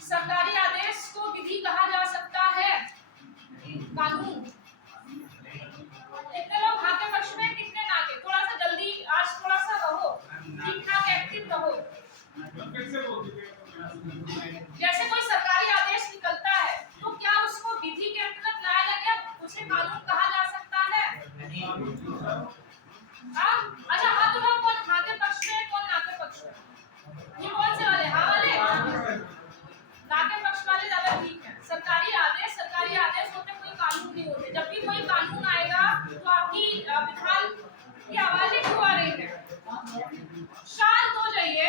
सरकारी आदेश को विधि कहा जा सकता है? कानून। कितने लोग हाँ के पक्ष में, कितने ना के? थोड़ा सा जल्दी, आज थोड़ा सा रहो, ठीक ठाक एक्टिव रहो। जैसे कोई सरकारी आदेश निकलता है तो क्या उसको विधि के अंतर्गत लाया गया, उसे कानून कहा जा सकता है? अच्छा हाँ तो कौन हाँ के पक्ष में, कौन ना के पक्ष में? ये कौन से वाले? हाँ वाले? ना के पक्ष वाले ज्यादा ठीक है। सरकारी आदेश होते कोई कानून नहीं होते। जब भी कोई कानून आएगा तो आपकी विधान की आवाजें क्यों आ रही है? शांत हो जाइए।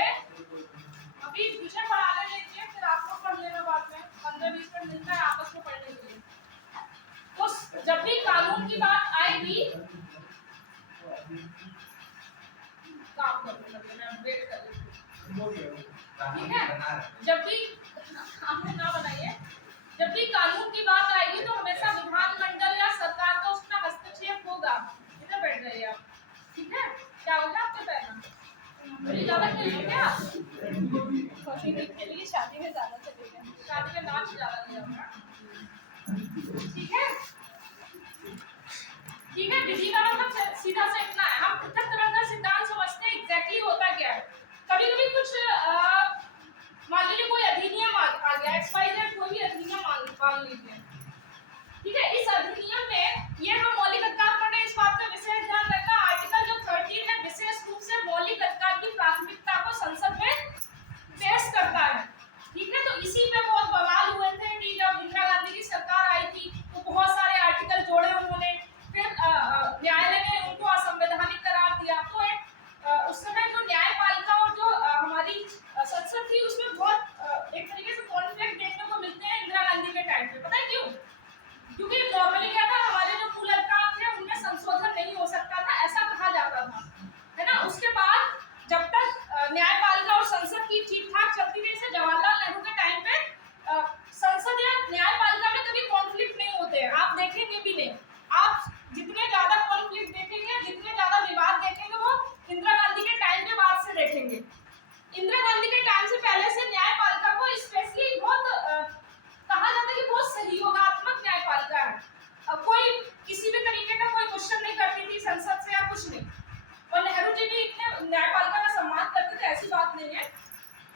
अभी विषय पढ़ाने लीजिए, फिर आपको पढ़ लेना बाद में। 15-20 मिनट मिलता है आपस में पढ़ने के लिए। तो जब भी कानून की बात आएगी, काम करने लगे, मैं वेट कर लेती हूँ, ठीक है? जब भी आपने ना बनाइए, जब भी कानून की बात आएगी तो हमेशा विधानमंडल या सरकार का उसमें हस्तक्षेप होगा। इधर बैठ जाइए आप, ठीक है? क्या हो गया आपके पैर में? मुझे ज्यादा खेल हो क्या? खुशी देखने के लिए शादी में ज्यादा चले गए, शादी में नाच ज्यादा किया होगा, ठीक है? ठीक है, विधि का मतलब सीधा सा इतना है। हम पृथक तरह का सिद्धांत समझते हैं, एग्जैक्टली होता क्या है। कभी-कभी कुछ मान लीजिए कोई अधिनियम आ गया, XYZ कोई भी अधिनियम मान लीजिए, ठीक है? इस अधिनियम में ये हम मौलिक अधिकार पढ़ रहे हैं, इस बात का विशेष ध्यान रखना। आर्टिकल जो 13 है विशेष रूप से मौलिक अधिकार की प्राथमिकता को संसद में पेश करता है, ठीक है? तो इसी पे बहुत बवाल हुए थे कि जब इंदिरा गांधी की सरकार आई थी तो बहुत सारे आर्टिकल जोड़े उन्होंने, फिर न्यायालय ने उनको असंवैधानिक करार दिया। तो उस समय जो न्यायपालिका और जो हमारी संसद थी उसमें बहुत एक तरीके से कॉन्फ्लिक्ट देखने को मिलते हैं इंदिरा गांधी के टाइम पे। पता है क्यों? क्योंकि नॉर्मली क्या था, हमारे जो मूल अधिकार थे उनमें संशोधन नहीं हो सकता था, ऐसा कहा जाता था, है ना? उसके बाद जब तक न्यायपालिका और संसद की ठीक-ठाक चलती थी, जैसे जवाहरलाल नेहरू के टाइम पे संसद या न्यायपालिका में कभी कॉन्फ्लिक्ट नहीं होते हैं, आप देखेंगे भी नहीं। आप जितने ज्यादा कॉन्फ्लिक्ट देखेंगे, जितने ज्यादा विवाद देखेंगे, वो इंदिरा गांधी के टाइम के बाद से देखेंगे। इंदिरा गांधी के टाइम से पहले से न्यायपालिका को स्पेशली बहुत कहा जाता है कि बहुत सहयोगात्मक न्यायपालिका है। अब कोई किसी भी तरीके का कोई क्वेश्चन नहीं करती थी संसद से या कुछ नहीं, और नेहरू जी भी इतने न्यायपालिका का सम्मान करते थे, ऐसी बात नहीं है।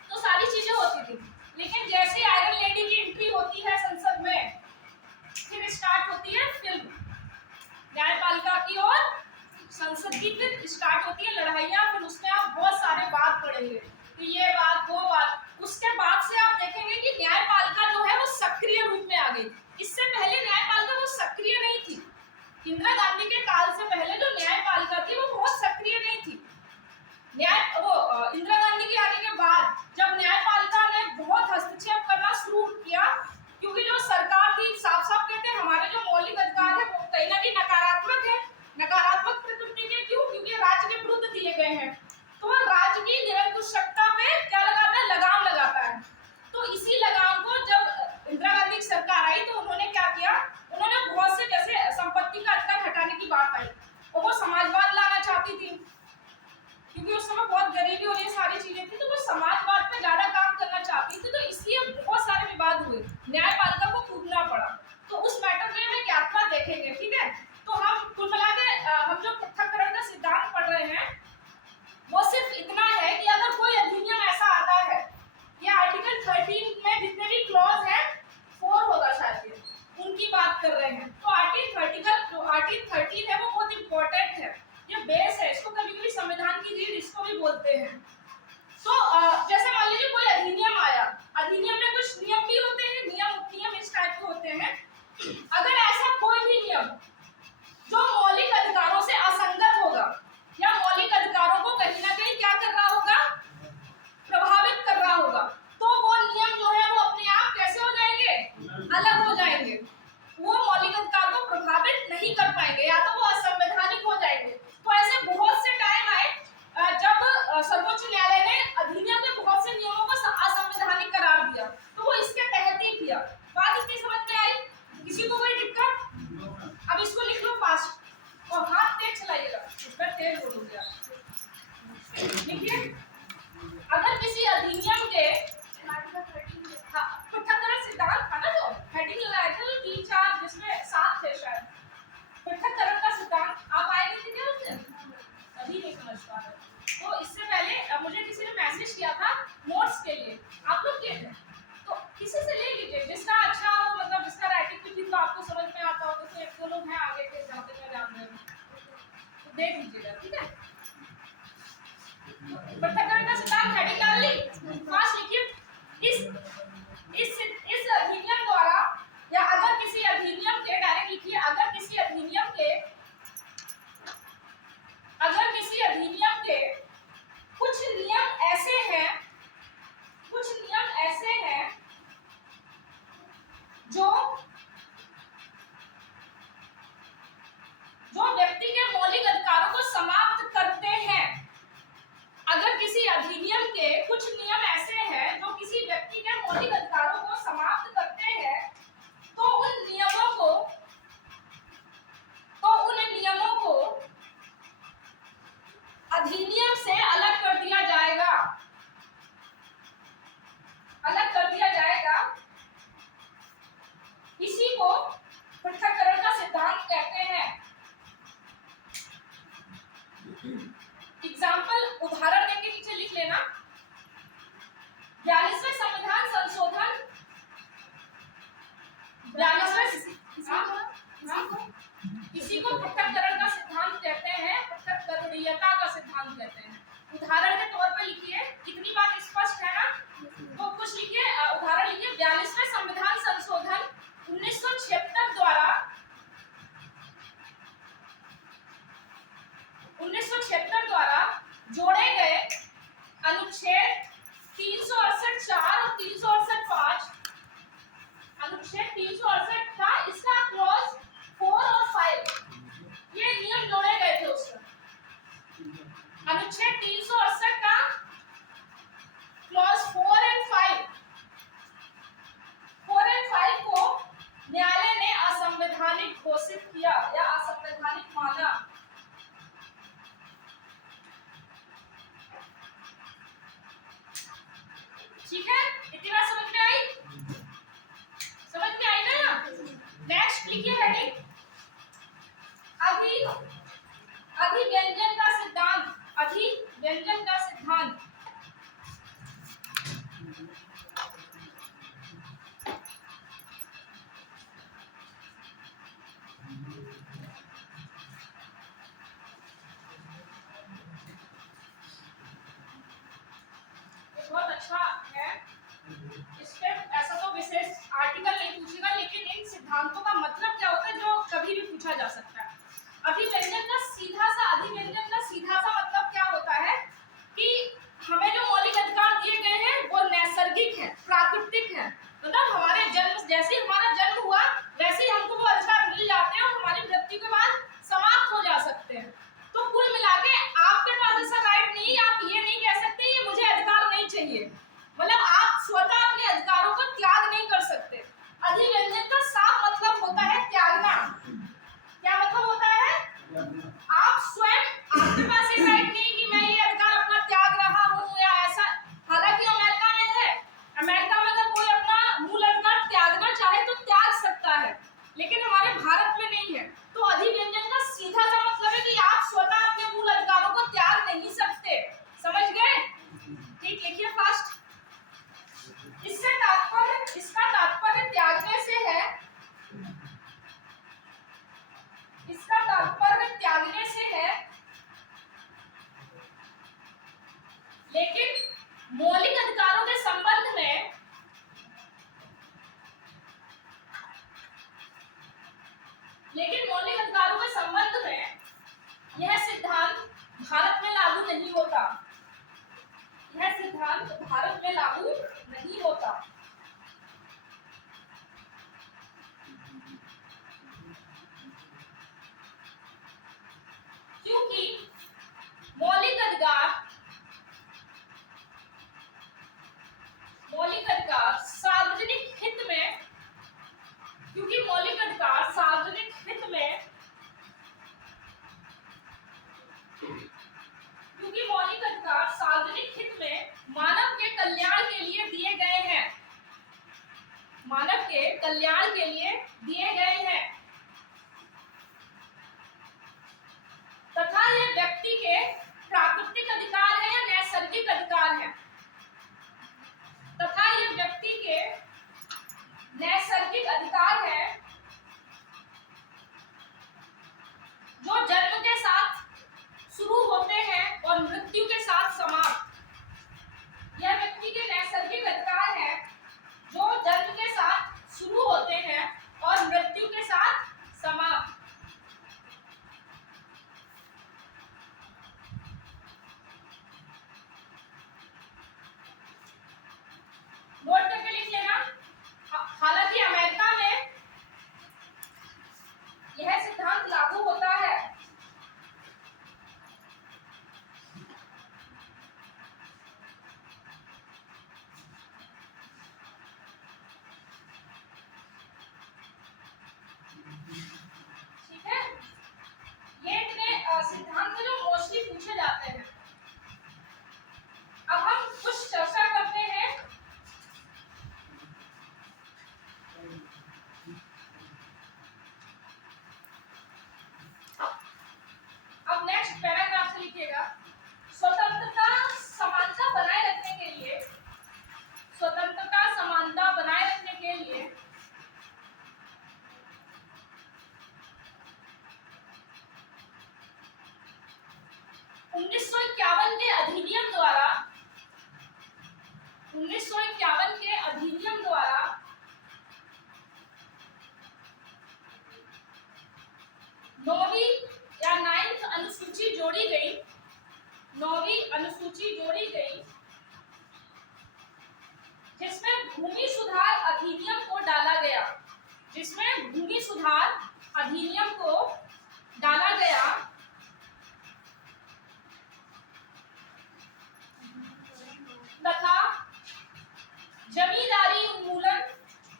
तो सारी चीजें होती थी, लेकिन जैसे आयरन लेडी की एंट्री होती है संसद में, फिर स्टार्ट होती है फिल्म न्यायपालिका की और संसद की, फिर स्टार्ट होती है लड़ाइयाँ। फिर उसमें आप बहुत सारे बात पढ़ेंगे कि ये बात वो बात। उसके बाद से आप देखेंगे कि न्यायपालिका जो है वो सक्रिय रूप में आ गई। इससे पहले न्यायपालिका वो सक्रिय नहीं थी। इंदिरा गांधी के काल से पहले जो न्यायपालिका थी वो बहुत सक्रिय नहीं थी। इंदिरा गांधी के आने के बाद जब न्यायपालिका ने बहुत हस्तक्षेप करना शुरू किया, क्योंकि जो सरकार थी साफ साफ कहते हैं हमारे जो मौलिक अधिकार है वो कहीं ना कहीं नकारात्मक है, नकारात्मक प्रकृति के। क्यों? क्योंकि राज्य के विरुद्ध दिए गए हैं, तो राज्य की निरंकुशता पे क्या लगाता है? लगाम लगाता है। तो इसी लगाम को जब इंदिरा गांधी की सरकार आई तो उन्होंने क्या किया, उन्होंने बहुत से जैसे संपत्ति का अधिकार हटाने की बात आई, और वो समाजवाद लाना चाहती थी, क्योंकि उस समय बहुत गरीबी और ये सारी चीजें थी, तो वो समाजवाद पे ज्यादा काम करना चाहती थी। तो इसलिए बहुत सारे विवाद हुए, न्यायपालिका को कूदना पड़ा। तो उस मैटर में हम यात्रा देखेंगे, ठीक है? तो हम कुल मिला के हम जो पृथक्करण का सिद्धांत पढ़ रहे हैं वो सिर्फ इतना है कि अगर कोई अधिनियम ऐसा आता है, ये आर्टिकल 13 में जितने भी क्लॉज हैं, 4 होगा शायद, उनकी बात कर रहे हैं। तो आर्टिकल 13 है वो बहुत इंपॉर्टेंट है, ये बेस है, इसको कभी-कभी संविधान की रीढ़ इसको भी बोलते हैं। तो जैसे मान लीजिए कोई अधिनियम आया, अधिनियम में कुछ नियम भी होते हैं, नियम इस टाइप के होते हैं। अगर ऐसा कोई भी नियम जो मौलिक अधिकारों से असंगत होगा या मौलिक अधिकारों को कहीं ना कहीं क्या कर रहा होगा? प्रभावित कर रहा होगा, तो वो नियम जो है वो अपने आप कैसे हो जाएंगे? अलग हो जाएंगे। वो मौलिक अधिकार को प्रभावित नहीं कर पाएंगे, या तो वो असंवैधानिक हो जाएंगे। तो ऐसे बहुत से टाइम आए जब सर्वोच्च न्यायालय ने अधिनियम में बहुत से नियमों को असंवैधानिक कल्याण के लिए दिए गए हैं तथा ये व्यक्ति के प्राकृतिक अधिकार है या नैसर्गिक अधिकार है, तथा ये व्यक्ति के नैसर्गिक अधिकार है जो जन्म के साथ शुरू होते हैं और मृत्यु के साथ समाप्त। यह व्यक्ति के नैसर्गिक अधिकार है जो जन्म के साथ शुरू होते हैं और मृत्यु के साथ समाप्त। नोट करके लिख लेना। हालांकि अमेरिका में यह सिद्धांत लागू होता है ठीक है। ये इतने सिद्धांत जो मोस्टली पूछे जाते हैं। अब हम कुछ चर्चा करते हैं अब नेक्स्ट पैराग्राफ से लिखिएगा। स्वतंत्रता समानता बनाए रखने के लिए, स्वतंत्रता समानता बनाए रखने के लिए उन्नीस के अधिनियम द्वारा 1951 के अधिनियम द्वारा नौवीं या 9th अनुसूची जोड़ी गई, 9वीं अनुसूची जोड़ी गई जिसमें भूमि सुधार अधिनियम को डाला गया, जिसमें भूमि सुधार अधिनियम को डाला गया तथा जमींदारी उन्मूलन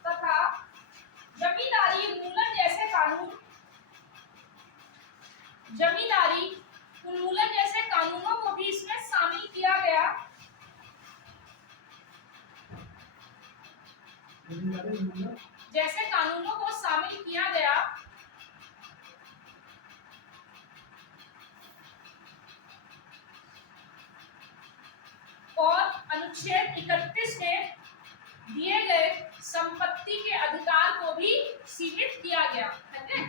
तथा जमींदारी उन्मूलन जैसे कानून, जमींदारी उन्मूलन जैसे कानूनों को भी इसमें शामिल किया गया। जैसे कानूनों को शामिल किया गया और अनुच्छेद 31 में दिए गए संपत्ति के अधिकार को भी सीमित किया गया है।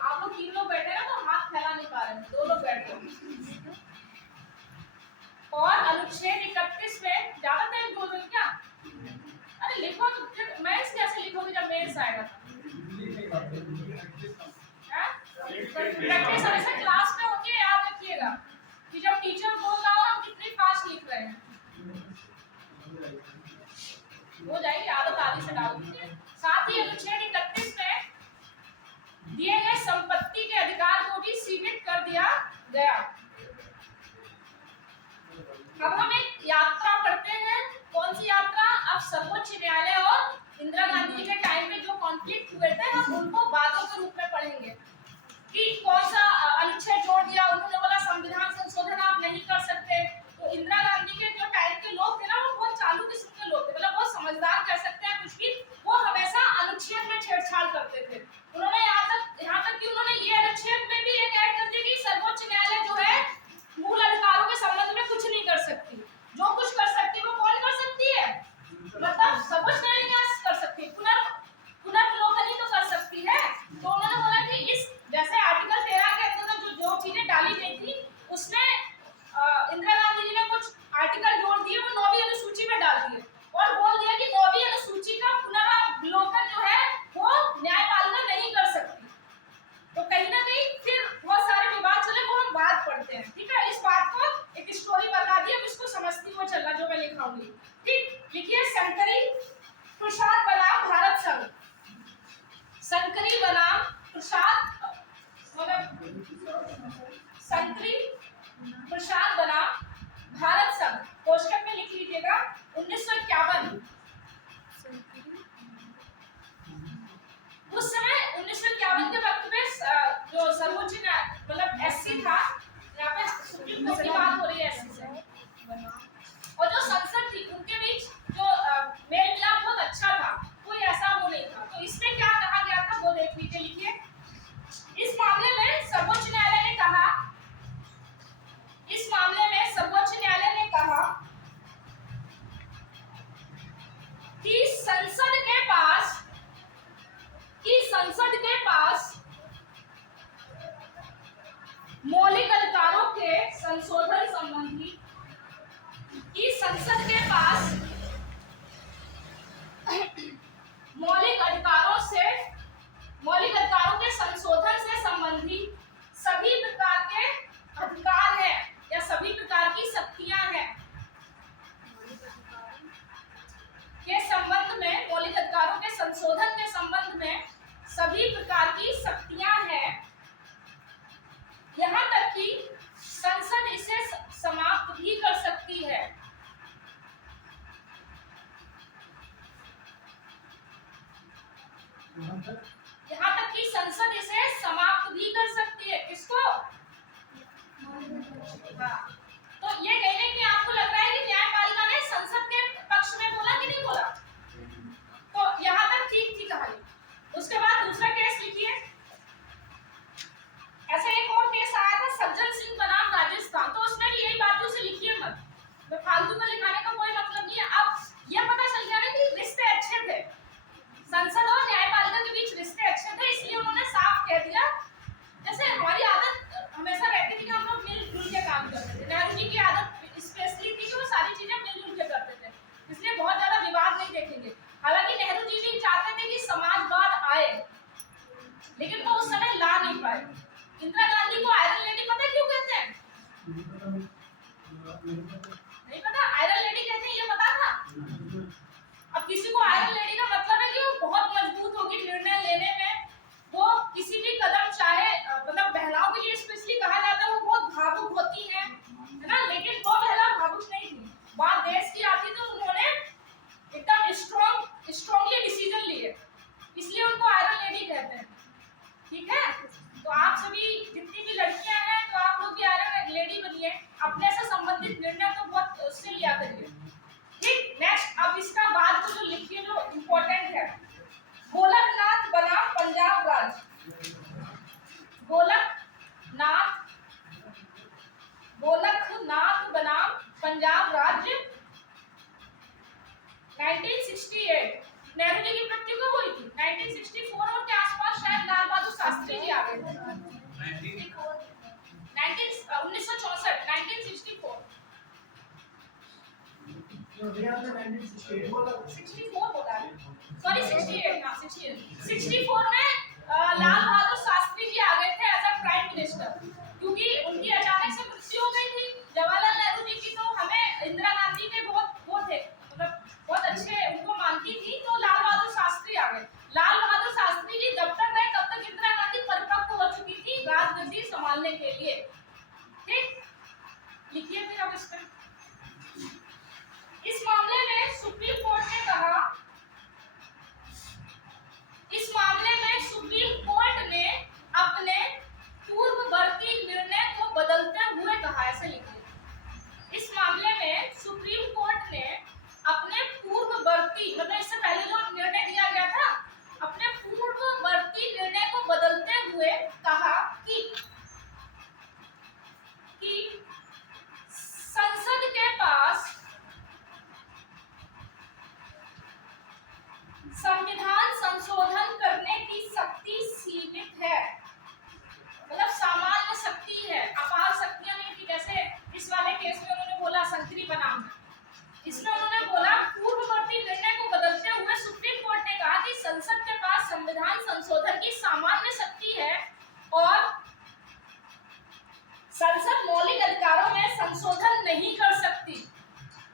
आप लोग 3 लोग बैठे ना तो हाथ फैला नहीं पा रहे, 2 लोग बैठे। और अनुच्छेद 31 में ज्यादा टाइम बोल रहे क्या? अरे लिखो तो फिर मैं कैसे लिखोगे जब मेरे से आएगा? प्रैक्टिस हमेशा क्लास में होती है, याद रखिएगा कि जब टीचर बोल रहा हो हम कितनी फास्ट लिख रहे हैं। हो जाएगी आदत आदि से डाल दीजिए। साथ ही अनुच्छेद 31 में दिए गए संपत्ति के अधिकार को भी सीमित कर दिया गया। अब हम एक यात्रा पढ़ते हैं। कौन सी यात्रा? अब सर्वोच्च न्यायालय और इंदिरा गांधी जी के टाइम में जो कॉन्फ्लिक्ट हुए थे हम उनको बातों के रूप में पढ़ेंगे कि कौन सा अनुच्छेद जोड़ दिया। उन्होंने बोला संविधान संशोधन आप नहीं कर सकते। तो इंदिरा गांधी के जो टाइम के लोग थे ना वो बहुत चालू किस्म के लोग थे, मतलब बहुत समझदार कह सकते हैं कुछ भी। वो हमेशा अनुच्छेद में छेड़छाड़ करते थे। उन्होंने यहाँ तक कि उन्होंने ये अनुच्छेद में भी एक ऐड कर दिया कि सर्वोच्च न्यायालय जो है मूल अधिकारों के संबंध में कुछ नहीं कर सकती। जो कुछ कर सकती है वो कौन कर सकती है? मतलब सर्वोच्च न्यायालय क्या कर सकती है? पुनर्विलोकन तो कर सकती है। तो उन्होंने बोला कि इस जैसे आर्टिकल 13 के अंदर जो चीजें डाली गई थी उसमें इंदिरा गांधी जी ने कुछ आर्टिकल जोड़ दिए, वो 9वीं अनुसूची में डाल दिए और बोल दिया कि 9वीं अनुसूची का पुनर्विलोकन जो है वो न्यायपालिका नहीं कर सकती। तो कहीं ना कहीं फिर बहुत सारे विवाद चले, वो हम बात पढ़ते हैं। ठीक है, इस बात को एक स्टोरी बता दी, अब इसको समझती हुए चलना जो मैं लिखाऊंगी। ठीक, लिखिए शंकरी प्रसाद बनाम भारत संघ। शंकरी बनाम प्रसाद शंकरी प्रसाद बनाम भारत संघ कोष्टक में लिख लीजिएगा 1951। उस समय 1951 के वक्त में जो सर्वोच्च मतलब एससी था, यहाँ पे सुप्रीम कोर्ट की बात हो रही है एससी से, और जो संसद थी उनके बीच जो संसद के पास मौलिक अधिकारों के संशोधन से संबंधित सभी प्रकार के अधिकार हैं या सभी प्रकार की शक्तियां हैं के संबंध में, मौलिक अधिकारों के संशोधन के संबंध में सभी प्रकार की शक्तियां हैं, यहां तक कि संसद इसे समाप्त भी कर सकती है। यहाँ तक कि संसद इसे समाप्त भी कर सकती है। किसको? हाँ। तो ये कहने की आपको लग रहा है कि न्यायपालिका ने संसद के पक्ष में बोला कि नहीं बोला? तो यहाँ तक ठीक थी कहानी। उसके बाद दूसरा केस लिखिए। ऐसे एक और केस आया था सज्जन सिंह बनाम राजस्थान, तो उसमें भी यही बात उसे लिखिए मत, फालतू में लिखाने का कोई मतलब नहीं है। अब यह पता चल गया ना कि रिश्ते अच्छे थे, संसद और न्यायपालिका के बीच रिश्ते अच्छे थे, इसलिए उन्होंने साफ कह दिया। जैसे हमारी आदत हमेशा रहती थी कि हम लोग मिलजुल के काम करते थे, नेहरू जी की आदत स्पेशली थी कि वो सारी चीजें मिलजुल के करते थे, इसलिए बहुत ज्यादा विवाद नहीं देखेंगे। हालांकि नेहरू जी भी चाहते थे कि समाजवाद आए, लेकिन वो उस समय ला नहीं पाए। इंदिरा गांधी को आयरन लेडी पता क्यों कहते हैं? नहीं पता? आयरन लेडी कहते हैं, ये पता था? अब किसी को आयरन लेडी का मतलब है कि वो बहुत मजबूत होगी निर्णय लेने में, वो किसी भी कदम चाहे, मतलब महिलाओं के लिए स्पेशली कहा जाता है वो बहुत भावुक होती है ना, लेकिन वो महिला भावुक नहीं थी। बात देश की आती तो उन्होंने एकदम स्ट्रांगली डिसीजन लिए, इसलिए उनको आयरन लेडी कहते हैं। ठीक है, तो आप सभी जितनी भी लड़कियां हैं तो आप लोग भी आयरन लेडी बनिए, अपने से संबंधित निर्णय तो बहुत उससे लिया करिए। ठीक, नेक्स्ट अब इसका बाद को जो लिखिए जो इम्पोर्टेंट है, गोलकनाथ बनाम पंजाब राज्य। गोलकनाथ बनाम पंजाब राज्य 1968। नेहरू जी की मृत्यु कब हुई थी? 1964 के आसपास, शायद लाल बहादुर शास्त्री जी आ गए थे 1964। 64 बोला है, सॉरी 68, हाँ 64 में लाल बहादुर शास्त्री जी आ गए थे एज अ प्राइम मिनिस्टर, क्योंकि उनकी अचानक से मृत्यु हो गई थी। जवाहरलाल नेहरू जी की तो हमें इंदिरा गांधी के बहुत वो थे, मतलब बहुत अच्छे उनको मानती थी, तो लाल बहादुर शास्त्री आ गए। लाल बहादुर शास्त्री जी जब तक रहे तब तक इंदिरा गांधी परिपक्व हो चुकी थी राजगद्दी संभालने के लिए। ठीक, लिखिए फिर अब इसमें। इस मामले में सुप्रीम कोर्ट ने कहा, इस मामले में सुप्रीम कोर्ट ने अपने पूर्ववर्ती निर्णय को बदलते हुए कहा, ऐसे लिखिए। इस मामले में सुप्रीम कोर्ट ने अपने पूर्ववर्ती, मतलब इससे पहले जो निर्णय दिया गया था, अपने पूर्ववर्ती निर्णय को बदलते हुए कहा कि संसद के पास संविधान संशोधन करने की शक्ति सीमित है, मतलब सामान्य शक्ति है, अपार शक्तियां नहीं थी। जैसे इस वाले केस में उन्होंने बोला संकरी बनाम, इसमें उन्होंने बोला पूर्ववर्ती निर्णय को बदलते हुए सुप्रीम कोर्ट ने कहा कि संसद के पास संविधान संशोधन की सामान्य शक्ति है और संसद मौलिक अधिकारों में संशोधन नहीं कर सकती,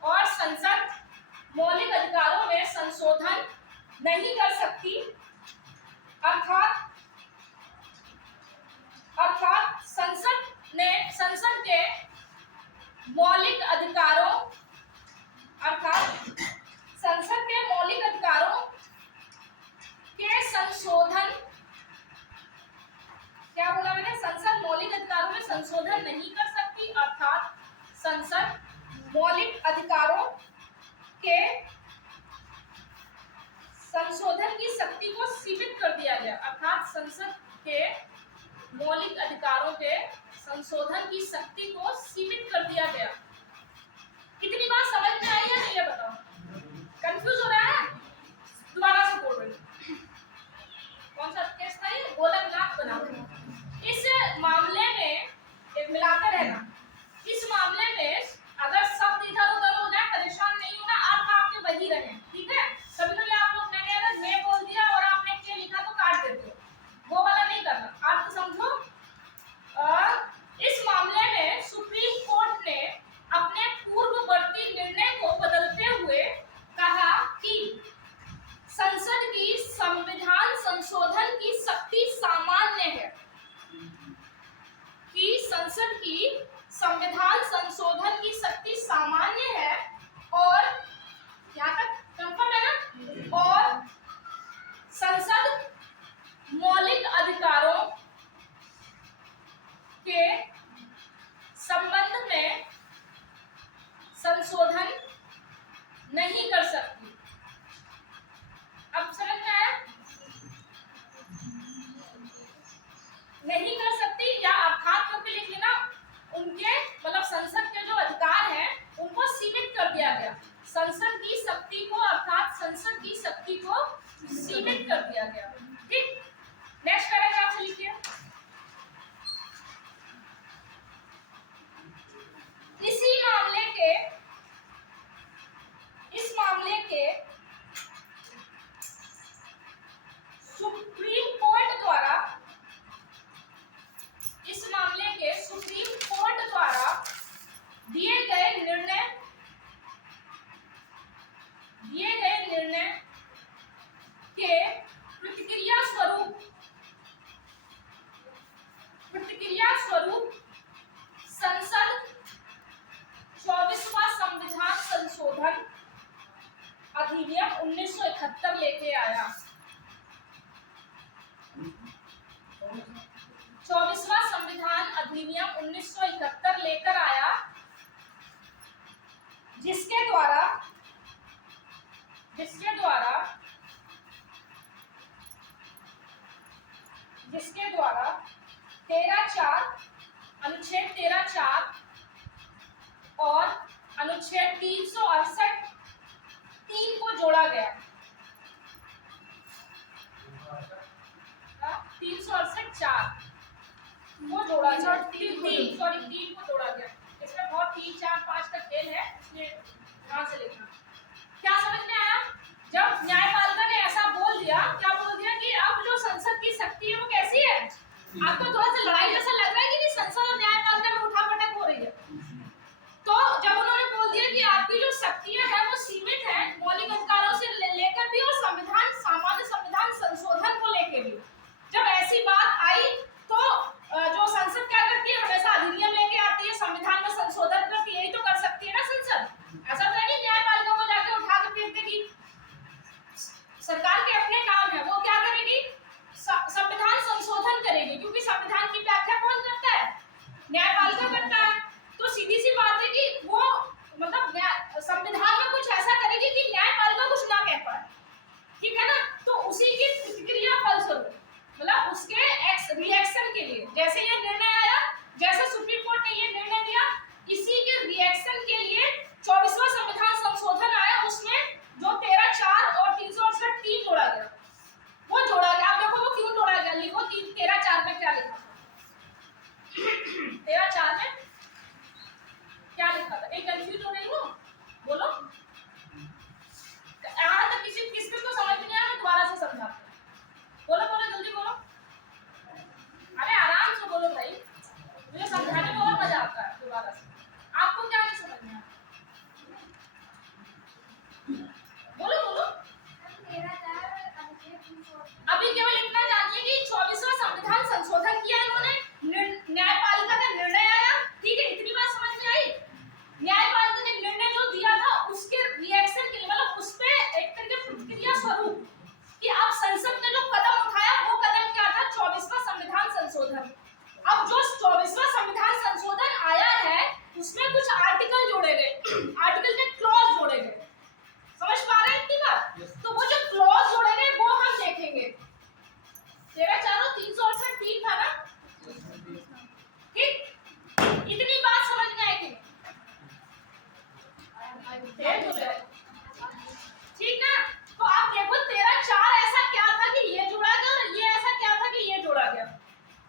और संसद मौलिक अधिकारों में संशोधन नहीं कर सकती, अर्थात संसद के मौलिक अधिकारों, अर्थात संसद के मौलिक अधिकारों के संशोधन, क्या बोला मैंने? संसद मौलिक अधिकारों में संशोधन नहीं कर सकती, अर्थात संसद मौलिक अधिकारों के संशोधन की शक्ति को सीमित कर दिया गया, अर्थात संसद के मौलिक अधिकारों के संशोधन की शक्ति को सीमित कर दिया गया। कितनी बात समझ में आई है ये बताओ? कंफ्यूज हो रहा है? दोबारा से बोल रही, कौन सा केस था ये? गोलकनाथ बनाम। इस मामले में मिलाते रहना, इस मामले में अगर शब्द इधर उधर हो जाए, परेशान नहीं कर सकती। अब समझ में आया? नहीं कर सकती, या अर्थात करके लिख लेना, उनके मतलब संसद के जो अधिकार हैं उनको सीमित कर दिया गया। संसद की शक्ति को, अर्थात संसद की शक्ति को सीमित कर दिया गया। ठीक, नेक्स्ट पैराग्राफ से लिखिए। इस मामले के सुप्रीम कोर्ट द्वारा दिए गए निर्णय के प्रतिक्रिया स्वरूप संसद 24वां संविधान संशोधन अधिनियम 1971 लेके आया। 24वां संविधान अधिनियम 1971 लेकर आया, जिसके द्वारा 13(4) अनुच्छेद 13(4) और अनुच्छेद 368(3) को जोड़ा गया। 368(4) वो जोड़ा गया, 3 को जोड़ा गया। इसमें बहुत 3, 4, 5 का खेल है, इसलिए ध्यान से लिखना। क्या समझ में आया? जब न्यायपालिका ने ऐसा बोल दिया, क्या बोल दिया कि अब जो संसद की शक्ति है वो कैसी है? आपको थोड़ा सा लड़ाई जैसा लग रहा है कि नहीं, संसद और न्यायपालिका में उठापटक हो रही है। तो जब उन्होंने बोल दिया कि आपकी जो शक्तियां है वो सीमित है, मौलिक अधिकारों से लेकर भी और सामान्य संविधान संशोधन को लेकर भी, जब ऐसी बात आई तो जो संसद क्या करती है, हमेशा अधिनियम लेके आती है, संविधान में संशोधन करती है। यही तो कर सकती है ना संसद। ऐसा तो नहीं न्यायपालिका को जाके उठा के फेंक देगी। सरकार के अपने काम है, वो क्या करेगी, संविधान संशोधन करेगी, क्योंकि संविधान की व्याख्या कौन करता है? न्यायपालिका करता है। तो सीधी सी बात है कि वो मतलब संविधान में कुछ ऐसा करेगी कि न्यायपालिका कुछ ना कह पाए। ठीक है ना? तो उसी की प्रतिक्रिया फलस्वरूप, मतलब उसके रिएक्शन के लिए, जैसे ये निर्णय आया, जैसे सुप्रीम कोर्ट ने ये निर्णय दिया, इसी के रिएक्शन के लिए 24वां संविधान संशोधन आया, उसमें जो 13(4) और 368(3) जोड़ा गया, वो जोड़ा गया। आप देखो वो क्यों जोड़ा गया, लिखो 13(4) में क्या लिखा था। 13(4) में क्या लिखा था? एक कंफ्यूज हो रही हो, बोलो। यहाँ तक किसी को समझ नहीं आया, मैं दोबारा से समझाता हूँ। बोलो जल्दी बोलो। अरे आराम से बोलो भाई, मुझे समझाने में और मजा आता है। दोबारा से आपको क्या नहीं समझ में आया, बोलो। अभी केवल इतना जानिए कि 24वां संविधान संशोधन किया इन्होंने, न्यायपालिका का निर्णय आया। ठीक है, इतनी बात समझ में आई। न्यायपालिका ने निर्णय जो दिया था उसके रिएक्शन के लिए, मतलब उस पे एक तरह के प्रतिक्रिया स्वरूप कि अब संसद ने जो कदम उठाया वो कदम क्या था, 24वां संविधान संशोधन। अब जो 24वां संविधान संशोधन आया है उसमें कुछ आर्टिकल जोड़े गए, आर्टिकल के क्लॉज जोड़े गए। समझ पा रहे हैं इतनी बात? तो वो जो क्लॉज जोड़े गए वो हम देखेंगे। 13(4) और 368(3) था ना? ठीक, इतनी बात समझ में आएगी? ठीक ना? तो आप देखो 13(4) ऐसा क्या था कि ये जोड़ा गया, और ये ऐसा क्या था कि ये जोड़ा गया।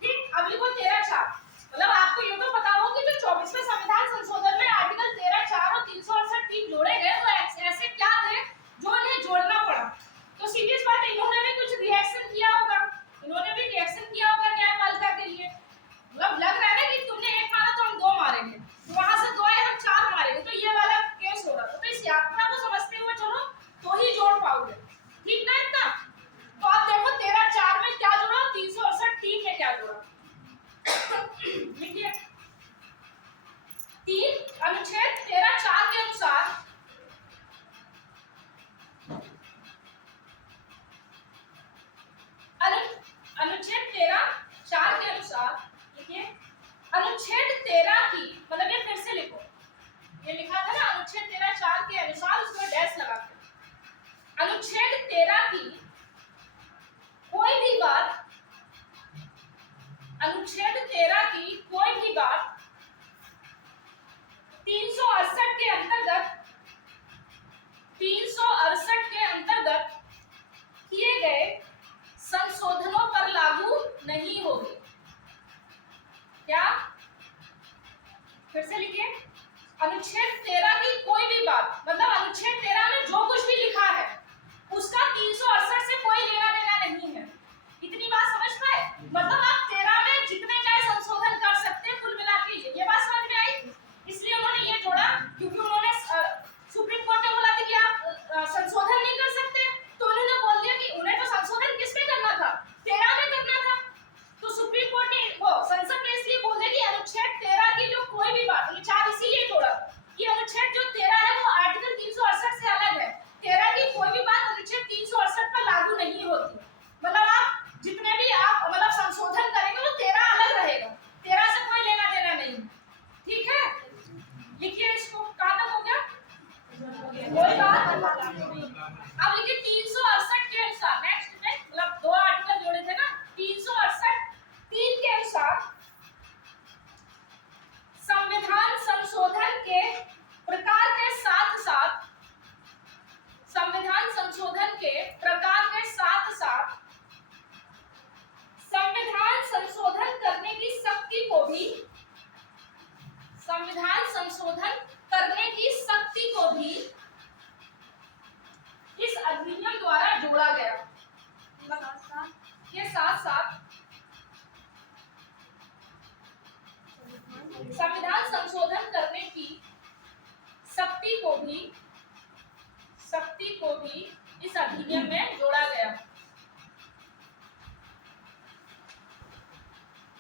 ठीक, अब लिखो 13(4), मतलब आपको ये तो पता हो कि जो 24वें संविधान संशोधन में आर्टिकल 13(4) और 368(3) जोड़े गए वो ऐसे क्या थे जो इन्हें जोड़ना पड़ा। तो सीधी बात है, इन्होंने भी कुछ रिएक्शन किया होगा, न्यायपालिका के लिए। मतलब लग रहा है ना कि तुमने एक मारा तो हम 2 मारेंगे, वहां से 2 आए हम 4 मारेंगे, तो ये वाला केस हो रहा। तो इस यात्रा को समझते हुए चलो तो ही जोड़ पाओगे। ठीक ना? इतना तो आप देखो 13(4) में क्या जोड़ा, 368(3) में क्या जोड़ा। लिखिए, 3 अनुच्छेद 13(4) के अनुसार अनुच्छेद 13(4) के अनुसार, लिखिए अनुच्छेद 13 की, मतलब ये फिर से लिखो, ये लिखा था ना अनुच्छेद 13(4) के अनुसार, उसमें डैश कोई बात नहीं। अब लिखिए 368 के अनुसार, नेक्स्ट में मतलब दो आर्टिकल जोड़े थे ना, 368 3 के अनुसार संविधान संशोधन के प्रकार के साथ साथ, संविधान संशोधन के प्रकार के साथ साथ संविधान संशोधन करने की शक्ति को भी, संविधान संशोधन करने की शक्ति को भी इस अधिनियम द्वारा जोड़ा गया। के साथ साथ संविधान संशोधन करने की शक्ति को भी इस अधिनियम में जोड़ा गया।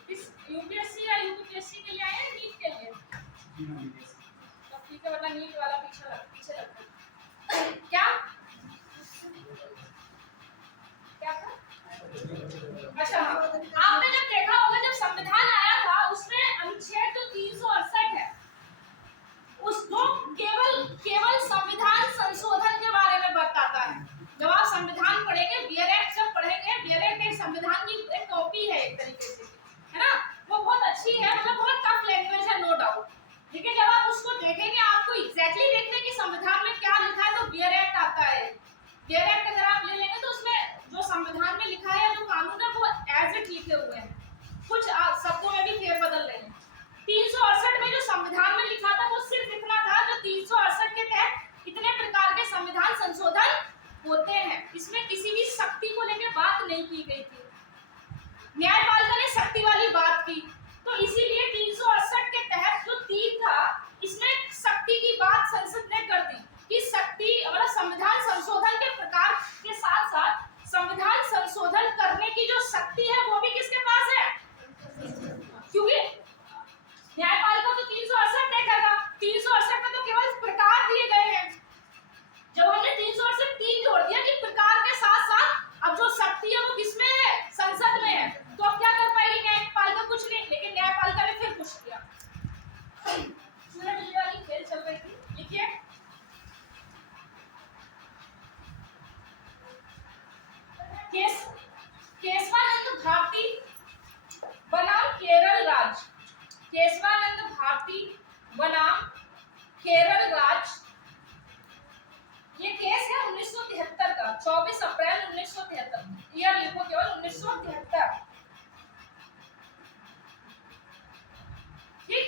इस यूपीएससी या यूपीएससी के लिए आए हैं, नीट के लिए? तो ठीक है, वरना नीट वाला पीछे लगता है। क्या था? अच्छा, आपने जब देखा होगा जब संविधान आया था उसमें अनुच्छेद जो 368 है उसको केवल संविधान संशोधन के बारे में बताता है। जब आप संविधान पढ़ेंगे, बियर एक्ट जब पढ़ेंगे, बियर एक्ट एक संविधान की एक कॉपी है एक तरीके से, है ना? वो बहुत अच्छी है, मतलब बहुत टफ लैंग्वेज है, नो डाउट। लेकिन जब आप उसको देखेंगे, आपको एग्जैक्टली देखते हैं कि संविधान में क्या लिखा है, तो बियर एक्ट आता है। बियर एक्ट अगर आप ले लेंगे तो उसमें जो संविधान में लिखा है, जो कानून है, वो एज इट लिखे हुए हैं, कुछ शब्दों में भी फेरबदल रहे हैं। 368 में जो संविधान में लिखा था वो सिर्फ इतना था, जो 368 के तहत इतने प्रकार के संविधान संशोधन होते हैं। इसमें किसी भी शक्ति को लेकर बात नहीं की गई थी। न्यायपालिका ने शक्ति वाली बात की, तो इसीलिए 368 के तहत जो 3 था, इसमें शक्ति की बात संसद ने कर दी कि शक्ति मतलब संविधान संशोधन के प्रकार के साथ साथ संविधान संशोधन करने की जो शक्ति है वो भी किसके पास है? क्योंकि न्यायपालिका तो 368 नहीं करता, 368 में तो केवल प्रकार दिए गए हैं। जब हमने 368 3 जोड़ दिया कि प्रकार के साथ साथ अब जो शक्ति है वो किसमें है? संसद में है। तो अब क्या कर पाएगी न्यायपालिका? कुछ नहीं। लेकिन न्यायपालिका ने फिर कुछ किया, चूहे बिल्ली वाली खेल चल रही थी। लिखिए, केशवानंद भारती बनाम केरल राज्य, केशवानंद भारती बनाम केरल राज्य, ये केस है 1973 का, 24 अप्रैल 1973, ईयर लिखो केवल 1973। ठीक,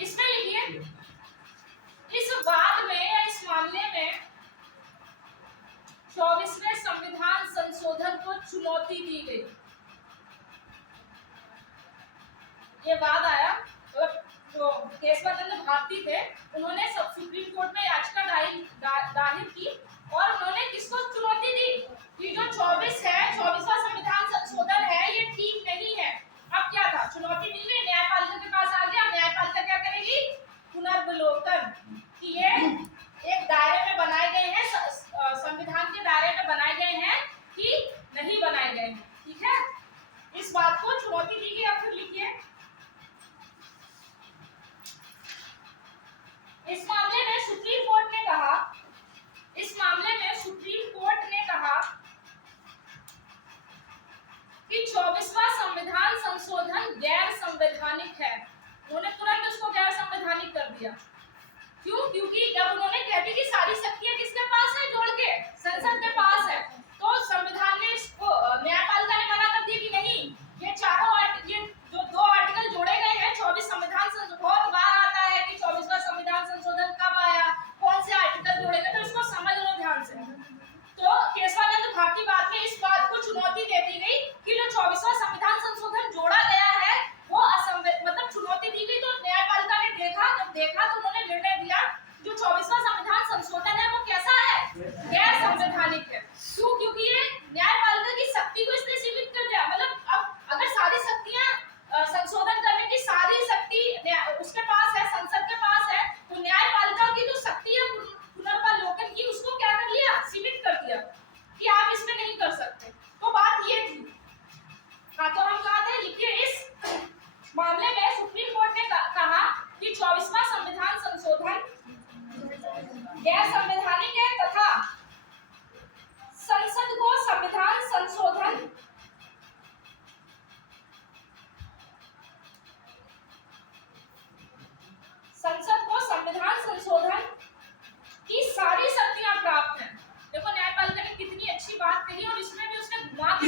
इसमें लिखिए, इस वाद में या इस मामले में 24वें संविधान संशोधन को चुनौती दी गई। ये वाद आया, तो केशवानंद भारती थे, उन्होंने सुप्रीम कोर्ट में याचिका दायर की और उन्होंने किसको चुनौती दी कि जो 24 है, 24वां संविधान संशोधन है, ये ठीक नहीं है। अब क्या था? चुनौती मिल गई, न्यायपालिका के पास आ गया। न्यायपालिका क्या करेगी? पुनर्विलोकन, कि ये एक दायरे में बनाए गए हैं, संविधान के दायरे में बनाए गए हैं कि नहीं बनाए गए हैं। ठीक है, इस बात को चुनौती दी गई। अब फिर लिखिए, इस मामले में सुप्रीम कोर्ट ने कहा, इस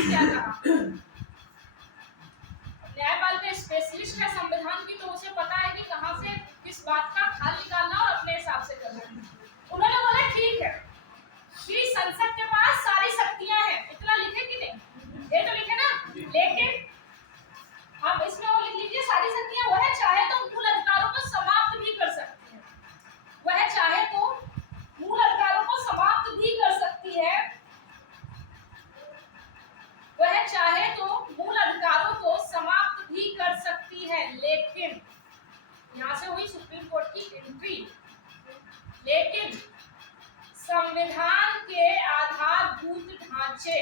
अभी क्या कहा, न्यायपाल के स्पेशलिस्ट है संविधान की, तो उसे पता है कि कहां से किस बात का हल निकालना और अपने हिसाब से करना है। उन्होंने बोला ठीक है कि संसद के पास सारी शक्तियां हैं, इतना लिखे कि नहीं, ये तो लिखे ना, लेकिन आप इसमें वो लिख लीजिए सारी शक्तियां, वह चाहे तो मूल अधिकारों को समाप्त भी कर सकती है, वह चाहे तो मूल अधिकारों को समाप्त भी कर सकती है, वह चाहे तो मूल अधिकारों को समाप्त भी कर सकती है, लेकिन यहां से हुई सुप्रीम कोर्ट की एंट्री, लेकिन संविधान के आधारभूत ढांचे,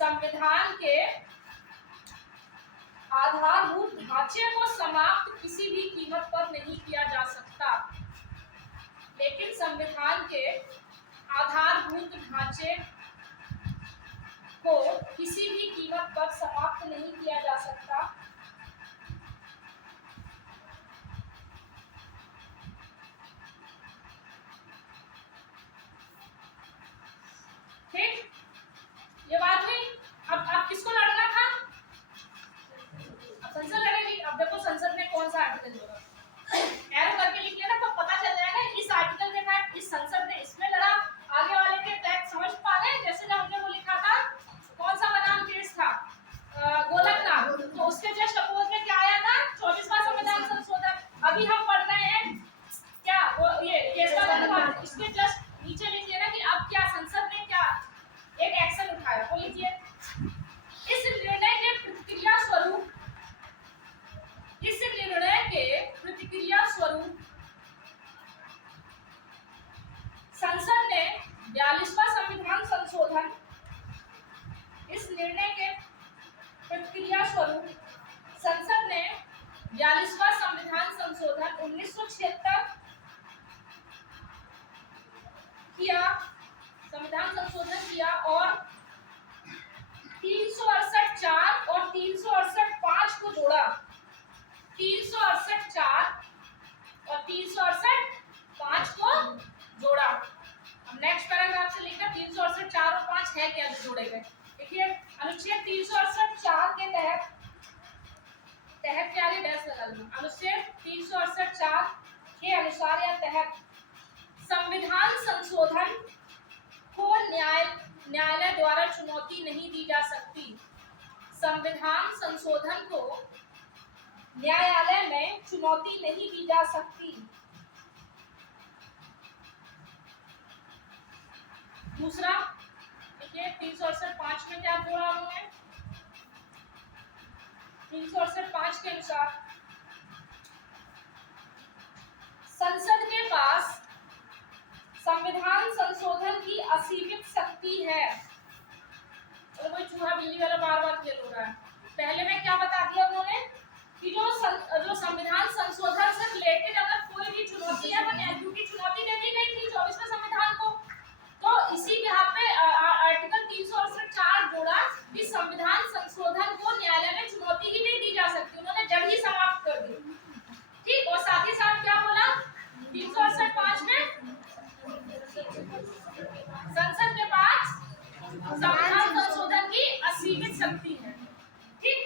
संविधान के आधारभूत ढांचे को समाप्त किसी भी कीमत पर नहीं किया जा सकता, लेकिन संविधान के आधारभूत ढांचे को किसी भी कीमत पर समाप्त नहीं किया जा सकता। ठीक, ये बात हुई। अब किसको लड़ना था, अब संसद लड़ेगी। अब देखो संसद में कौन सा आर्टिकल जोड़ा, एरो करके लिख लेना तो पता चल जाएगा इस आर्टिकल के तहत इस संसद ने इसमें लड़ा, आगे वाले के तहत समझ पा गए। जैसे जब हमने वो लिखा था कौन सा बनाम केस था, गोलकनाथ, तो उसके जस्ट अपोज में क्या आया था, 24वां संविधान संशोधन। अभी हम पढ़ रहे हैं क्या, वो ये केस का अनुवाद, इसके जस्ट नीचे लिख लेना कि अब क्या संसद ने क्या एक एक्शन उठाया, वो लिखिए। इस निर्णय के प्रतिक्रिया स्वरूप, इस निर्णय के प्रतिक्रिया स्वरूप संसद ने 42वां संविधान संशोधन, इस निर्णय के प्रतिक्रिया स्वरूप संसद ने 42वां संविधान संशोधन 1976 किया, संविधान संशोधन किया और 368(4) और 368(5) को जोड़ा, 368(4) और 368(5) को जोड़ा। अब नेक्स्ट पैराग्राफ से लेकर 368(4) और 5 है क्या जो जोड़े गए, देखिए अनुच्छेद 368(4) के तहत क्या है, डैश लगा लेना, अनुच्छेद 368(4) के अनुसार या तहत संविधान संशोधन को न्यायालय द्वारा चुनौती नहीं दी जा सकती, संविधान संशोधन को न्यायालय में चुनौती नहीं दी जा सकती। दूसरा देखिए 368(5) में क्या जोड़ा उन्होंने, 368(5) के अनुसार संसद के पास संविधान संशोधन की असीमित शक्ति है। और कोई चूहा बिल्ली वाला बार बार खेल हो रहा है। पहले में क्या बता दिया उन्होंने कि जो संविधान संशोधन से रिलेटेड अगर कोई भी चुनौती है, वो न्यायालय की चुनौती दे दी गई थी 24वें संविधान को, तो इसी के यहाँ पे आर्टिकल 368(4) जोड़ा कि संविधान संशोधन को न्यायालय में चुनौती ही नहीं दी जा सकती, उन्होंने जड़ ही समाप्त कर दी। ठीक, और साथ ही साथ क्या बोला 368(5) में संसद के पास संविधान संशोधन की असीमित शक्ति है। ठीक,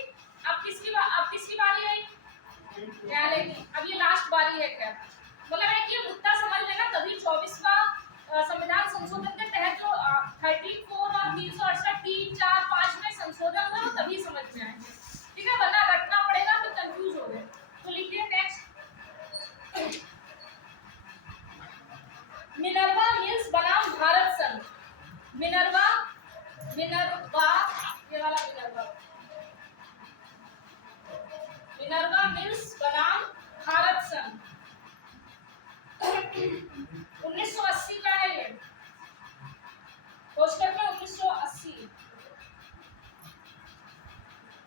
अब किसकी बारी आई, न्यायालय की। अब ये लास्ट बारी है, क्या मतलब है कि मुद्दा समझ लेना, तभी 24वां संविधान संशोधन के तहत जो 34 और 368 3, 4, 5 में संशोधन हुआ तभी समझ में आएंगे। ठीक है, वरना रटना पड़ेगा तो कंफ्यूज हो गए। तो लिखिए नेक्स्ट, मिनर्वा मिल्स बनाम भारत संघ, मिनर्वा ये वाला मिनर्वा मिल्स बनाम भारत संघ 1980 का है ये, पोस्टर में 1980।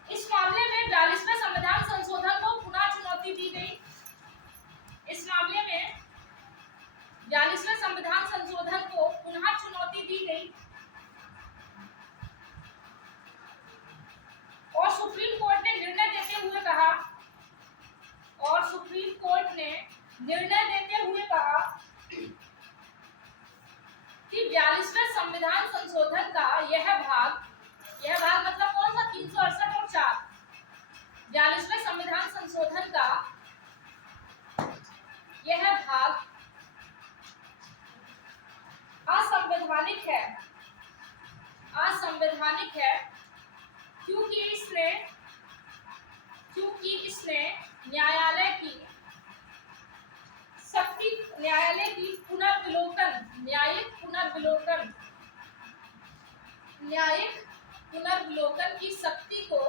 इस मामले में 42वें संविधान संशोधन को पुनः चुनौती दी गई। इस मामले में 42वें संविधान संशोधन को पुनः चुनौती दी गई और सुप्रीम कोर्ट ने निर्णय देते हुए कहा, कि 42वें संविधान संशोधन का यह भाग यह भाग मतलब कौन सा 368 और 4 42वें संविधान संशोधन का यह भाग असंवैधानिक है, असंवैधानिक है क्योंकि इसने न्यायालय की शक्ति, न्यायालय की न्यायिक पुनर्विलोकन की शक्ति को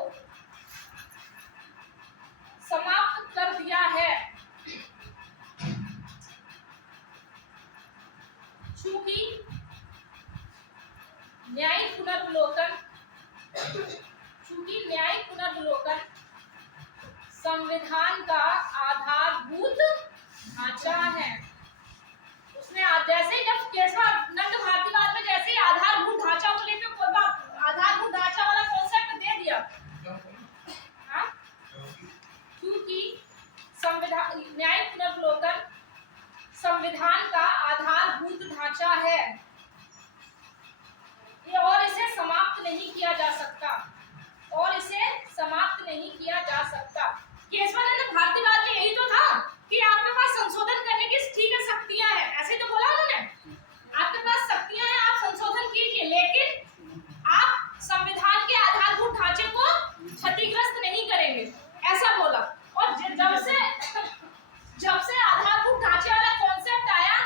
समाप्त कर दिया है। चूंकि न्यायिक पुनर्विलोकन संविधान का आधारभूत ढांचा है। उसने जैसे ही जब केशवानंद भारतीवाद में जैसे ही आधारभूत ढांचा को लेकर कोई आधारभूत ढांचा वाला कॉन्सेप्ट दे दिया, हाँ, क्योंकि संविधान, न्यायिक पुनर्विलोकन संविधान का आधारभूत ढांचा है और इसे समाप्त नहीं किया जा सकता, केशवानंद भारतीवाद में यही तो था कि आपके पास संशोधन करने की ठीक है शक्तियां हैं, ऐसे तो बोला उन्होंने, आपके पास शक्तियां हैं, आप संशोधन कीजिए, लेकिन आप संविधान के आधारभूत ढांचे को क्षतिग्रस्त नहीं करेंगे, ऐसा बोला। और जब से आधारभूत ढांचे वाला कॉन्सेप्ट आया,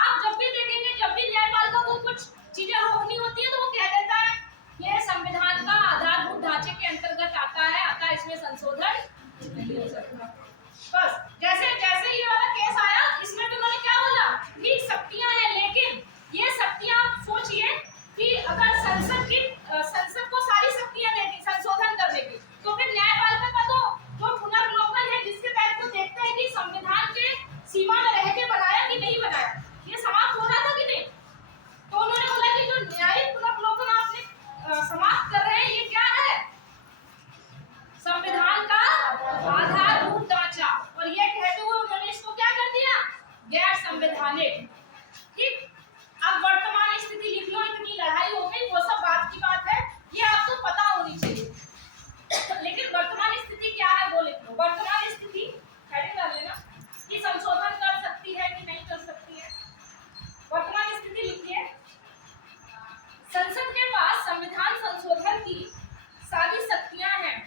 आप जब भी देखेंगे, जब भी न्यायपालिका को कुछ चीजें रोकनी होती है तो वो कह देता है ये संविधान का आधारभूत ढांचे के अंतर्गत आता है, अतः इसमें संशोधन नहीं हो सकता। बस जैसे जैसे ये वाला केस आया, इसमें तो उन्होंने क्या बोला, ठीक शक्तियां हैं, लेकिन ये शक्तियां आप सोचिए कि अगर संसद को सारी शक्तियां देती संशोधन करने की, तो फिर न्यायपालिका का तो जो पुनर्विलोकन है, जिसके तहत तो देखते हैं कि संविधान के सीमा में रह के बनाया कि नहीं बनाया, ये समाप्त हो रहा था कि नहीं। तो उन्होंने बोला कि जो न्यायिक पुनर्विलोकन आपने समाप्त कर रहे हैं, ये क्या है, संविधान का आधारभूत ढांचा, और ये कहते हुए उन्होंने इसको क्या कर दिया, गैर संवैधानिक। ठीक, अब वर्तमान स्थिति लिख लो, इतनी लड़ाई हो गई, वो सब बात की बात है, ये आपको पता होनी चाहिए, लेकिन वर्तमान स्थिति क्या है वो लिख लो। वर्तमान स्थिति हेडिंग डाल लेना कि संशोधन कर सकती है कि नहीं कर सकती है। वर्तमान स्थिति लिखिए, संसद के पास संविधान संशोधन की सारी शक्तियां हैं।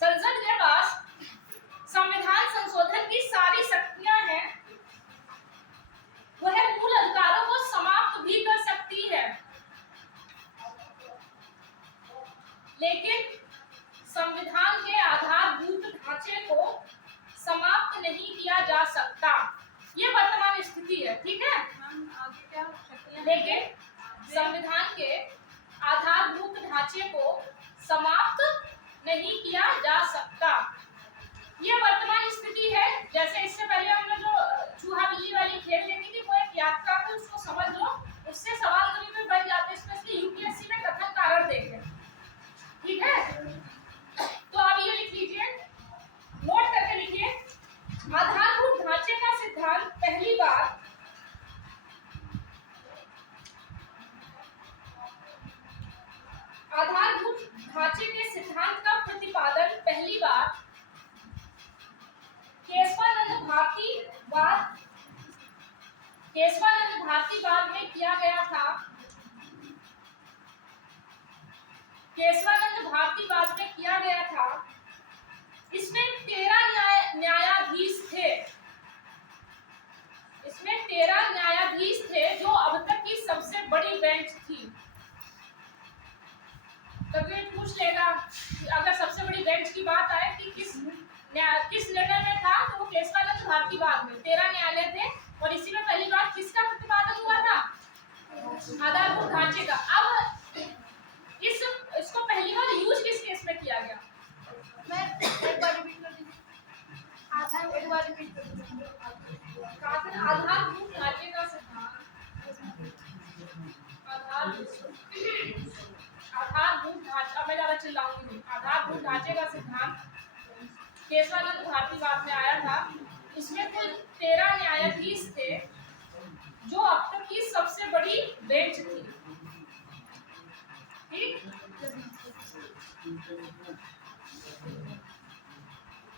संसद के पास संविधान संशोधन की सारी शक्तियां हैं, वह मूल अधिकारों को समाप्त भी कर सकती है, लेकिन संविधान के आधारभूत ढांचे को समाप्त नहीं किया जा सकता। ये वर्तमान स्थिति है, ठीक है। लेकिन संविधान के आधारभूत ढांचे को समाप्त नहीं किया जा सकता, ये वर्तमान स्थिति है। जैसे इससे पहले हमने जो चूहा बिल्ली वाली खेल देखी थी, वो एक यात्रा को उसको समझ लो, उससे सवाल कभी भी बन जाते हैं, स्पेशली यूपीएससी में कथन कारण देखें, ठीक है। तो आप ये लिख लीजिए, नोट करके लिखिए, आधारभूत ढांचे का सिद्धांत पहली बार आधारभूत ढांचे के सिद्धांत का प्रतिपादन पहली बार केशवानंद भारतीवाद में किया गया था। केशवानंद भारतीवाद में किया गया था। इसमें 13 न्यायाधीश थे। इसमें 13 न्यायाधीश थे, जो अब तक की सबसे बड़ी बेंच थी। कभी पूछ लेगा अगर सबसे बड़ी बेंच की बात आए कि किस निर्णय में था, तो वो केशवानंद भारतीवाद में 13 न्यायालय थे, और इसी में पहली बार किसका प्रतिपादन हुआ था, आधारभूत ढांचे का। अब इसको पहली बार यूज किस केस में किया गया, मैं एक बार रिपीट कर दीजिए, आधारभूत ढांचे का सिद्धांत, आधारभूत ढांचा, मैं ज्यादा चिल्लाऊंगी नहीं, आधारभूत ढांचे का सिद्धांत केशवानंद भारतीवाद में आया था। इसमें कुल 13 न्यायाधीश थे, जो अब तक की सबसे बड़ी बेंच थी। ठीक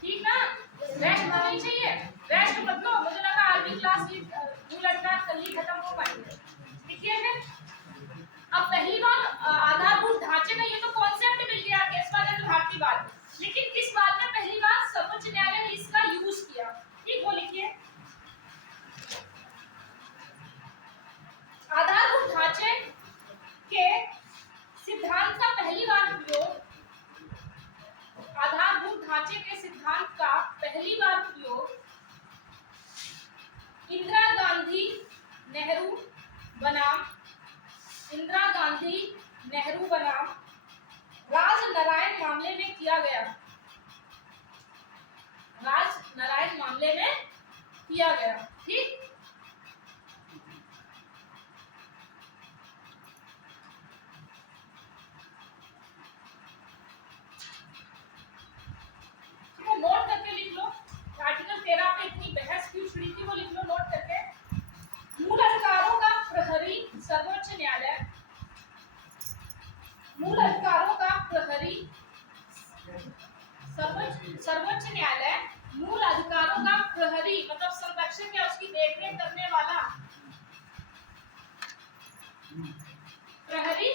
ठीक ना, रेस्ट तो नहीं चाहिए, रेस्ट मतलब मुझे लगा आरबी क्लास की मूल अधिकार कल ही खत्म हो पाएंगे। देखिए है, अब पहली बार आधारभूत ढांचे का ये तो कॉन्सेप्ट मिल गया केशवानंद भारती बात, लेकिन किस बात में पहली बार सर्वोच्च न्यायालय ने इसका यूज किया, ठीक वो लिखिए। आधारभूत ढांचे के सिद्धांत का पहली बार प्रयोग, आधारभूत ढांचे के सिद्धांत का पहली बार प्रयोग इंदिरा गांधी नेहरू बनाम इंदिरा गांधी नेहरू बनाम राजनारायण मामले में किया गया, राजनारायण मामले में किया गया। ठीक, नोट करके लिख लो, आर्टिकल 13 पे इतनी बहस क्यों छिड़ी थी वो लिख लो नोट करके। मूल अधिकारों का प्रहरी सर्वोच्च न्यायालय, मूल अधिकारों का प्रहरी सर्वोच्च न्यायालय, मूल अधिकारों का प्रहरी मतलब संरक्षक या उसकी देखरेख करने वाला प्रहरी,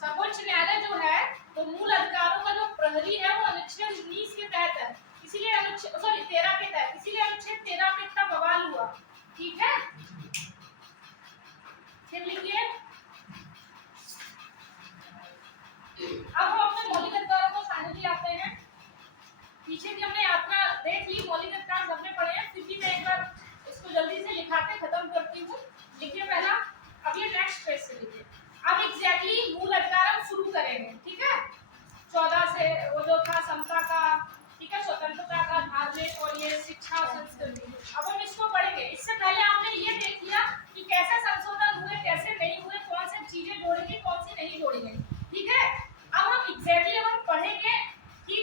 सर्वोच्च न्यायालय जो है तो मूल अधिकारों का जो प्रहरी है वो अनुच्छेद 19 के तहत है, इसीलिए अनुच्छेद 13 के तहत, इसीलिए अनुच्छेद 13 पे इतना बवाल हुआ। ठीक है, फिर लिखिए। अब हम अपने मौलिक अधिकारों को फाइनली आते हैं। पीछे की हमने यात्रा देख ली, मौलिक अधिकार सबने पढ़े हैं, फिर भी मैं एक बार इसको जल्दी से लिखाते खत्म करती हूँ। लिखिए पहला, अब ये नेक्स्ट पेज से लिखिए। अब एग्जैक्टली मूल अधिकार हम शुरू करेंगे, ठीक है। 14 से वो जो था समता का, ठीक है, स्वतंत्रता का, धार्मिक और ये शिक्षा और संस्कृति, अब हम इसको पढ़ेंगे। इससे पहले आपने ये देख लिया कि कैसे संशोधन हुए, कैसे नहीं हुए, कौन सी चीजें जोड़ेंगे, कौन सी नहीं जोड़ेंगे, ठीक है। अब हम एग्जैक्टली हम पढ़ेंगे कि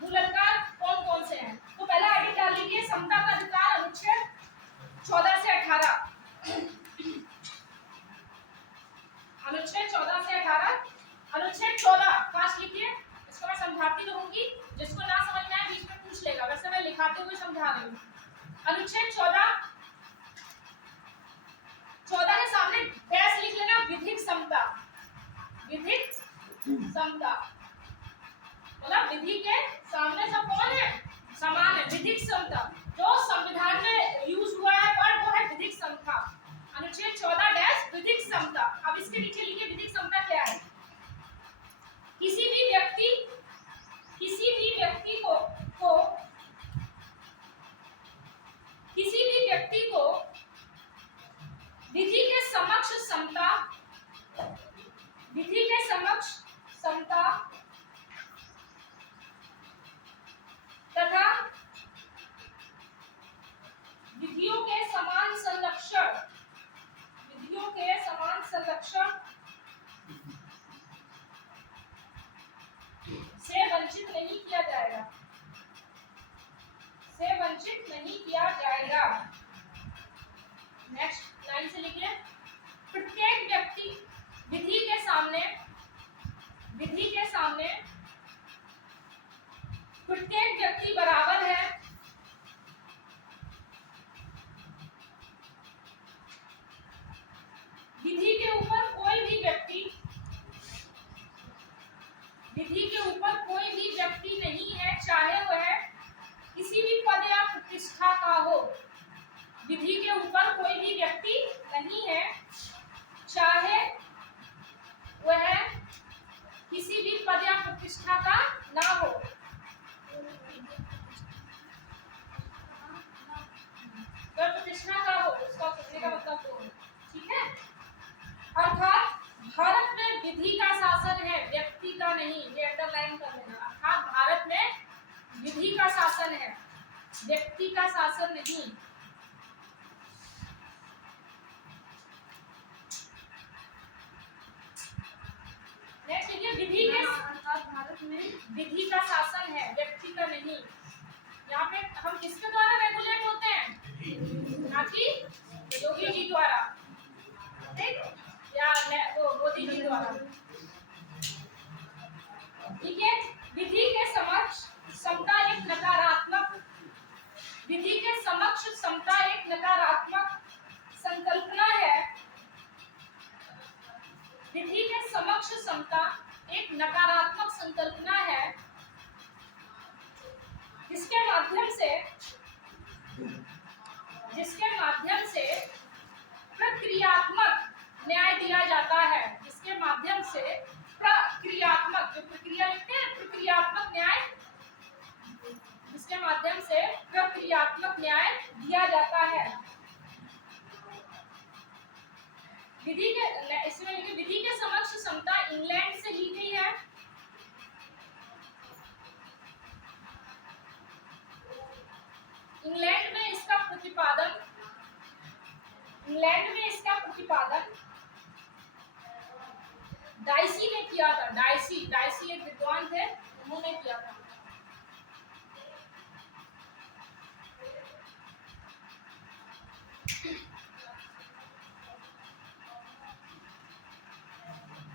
मूल अधिकार कौन कौन से हैं। तो पहला आइडिया डाल लीजिए, समता का अधिकार अनुच्छेद 14 से 18, अनुच्छेद 14 से 18, अनुच्छेद 14 पास लिखिए। इसको मैं समझाती रहूंगी, जिसको ना समझ में आए बीच में पूछ लेगा, वैसे मैं लिखाते हुए समझा रही हूँ। अनुच्छेद 14 के सामने डैश लिख लेना, विधिक समता, विधिक समता मतलब विधि के सामने सब कौन है, समान है, विधिक समता। जो संविधान में यूज हुआ है वर्ड वो है विधिक समता, अनुच्छेद 14 डैश विधिक समता। अब इसके नीचे लिखिए विधिक समता क्या है। किसी भी व्यक्ति को विधि के समक्ष समता, विधि के समक्ष समता तथा विधियों के समान संरक्षण, विधियों के समान संरक्षण से वंचित नहीं किया जाएगा, से वंचित नहीं किया जाएगा। नेक्स्ट लाइन से लिखिए, प्रत्येक व्यक्ति विधि के सामने प्रत्येक व्यक्ति बराबर है, विधि के ऊपर कोई भी व्यक्ति नहीं है, चाहे वह किसी भी पद या प्रतिष्ठा का हो। विधि के ऊपर कोई भी व्यक्ति नहीं है, चाहे वह किसी भी पद या प्रतिष्ठा का ना हो। प्रतिष्ठा का हो, उसका कहने का मतलब वो, ठीक है। अर्थात भारत में विधि का शासन है, व्यक्ति का नहीं, ये अंडरलाइन कर लेना। अर्थात भारत में विधि का शासन है, व्यक्ति का शासन नहीं। नेक्स्ट लिखिए, विधि के, अर्थात भारत विधि का शासन है, व्यक्ति का नहीं। यहाँ पे हम किसके द्वारा रेगुलेट होते हैं, ना कि योगी जी द्वारा, ठीक, या मोदी जी द्वारा। ठीक है, विधि के समक्ष समता एक नकारात्मक, विधि के समक्ष समता एक नकारात्मक संकल्पना है। विधि के समक्ष समता एक नकारात्मक संकल्पना है जिसके माध्यम से प्रक्रियात्मक न्याय दिया जाता है, जिसके माध्यम से प्रक्रियात्मक, जो प्रक्रिया लिखते हैं, प्रक्रियात्मक न्याय, जिसके माध्यम से प्रक्रियात्मक न्याय दिया जाता है। विधि के, इसमें लिखे विधि के समक्ष समता इंग्लैंड से ली गई है। इंग्लैंड में इसका प्रतिपादन डाइसी ने किया था। डाइसी एक विद्वान थे, उन्होंने किया था।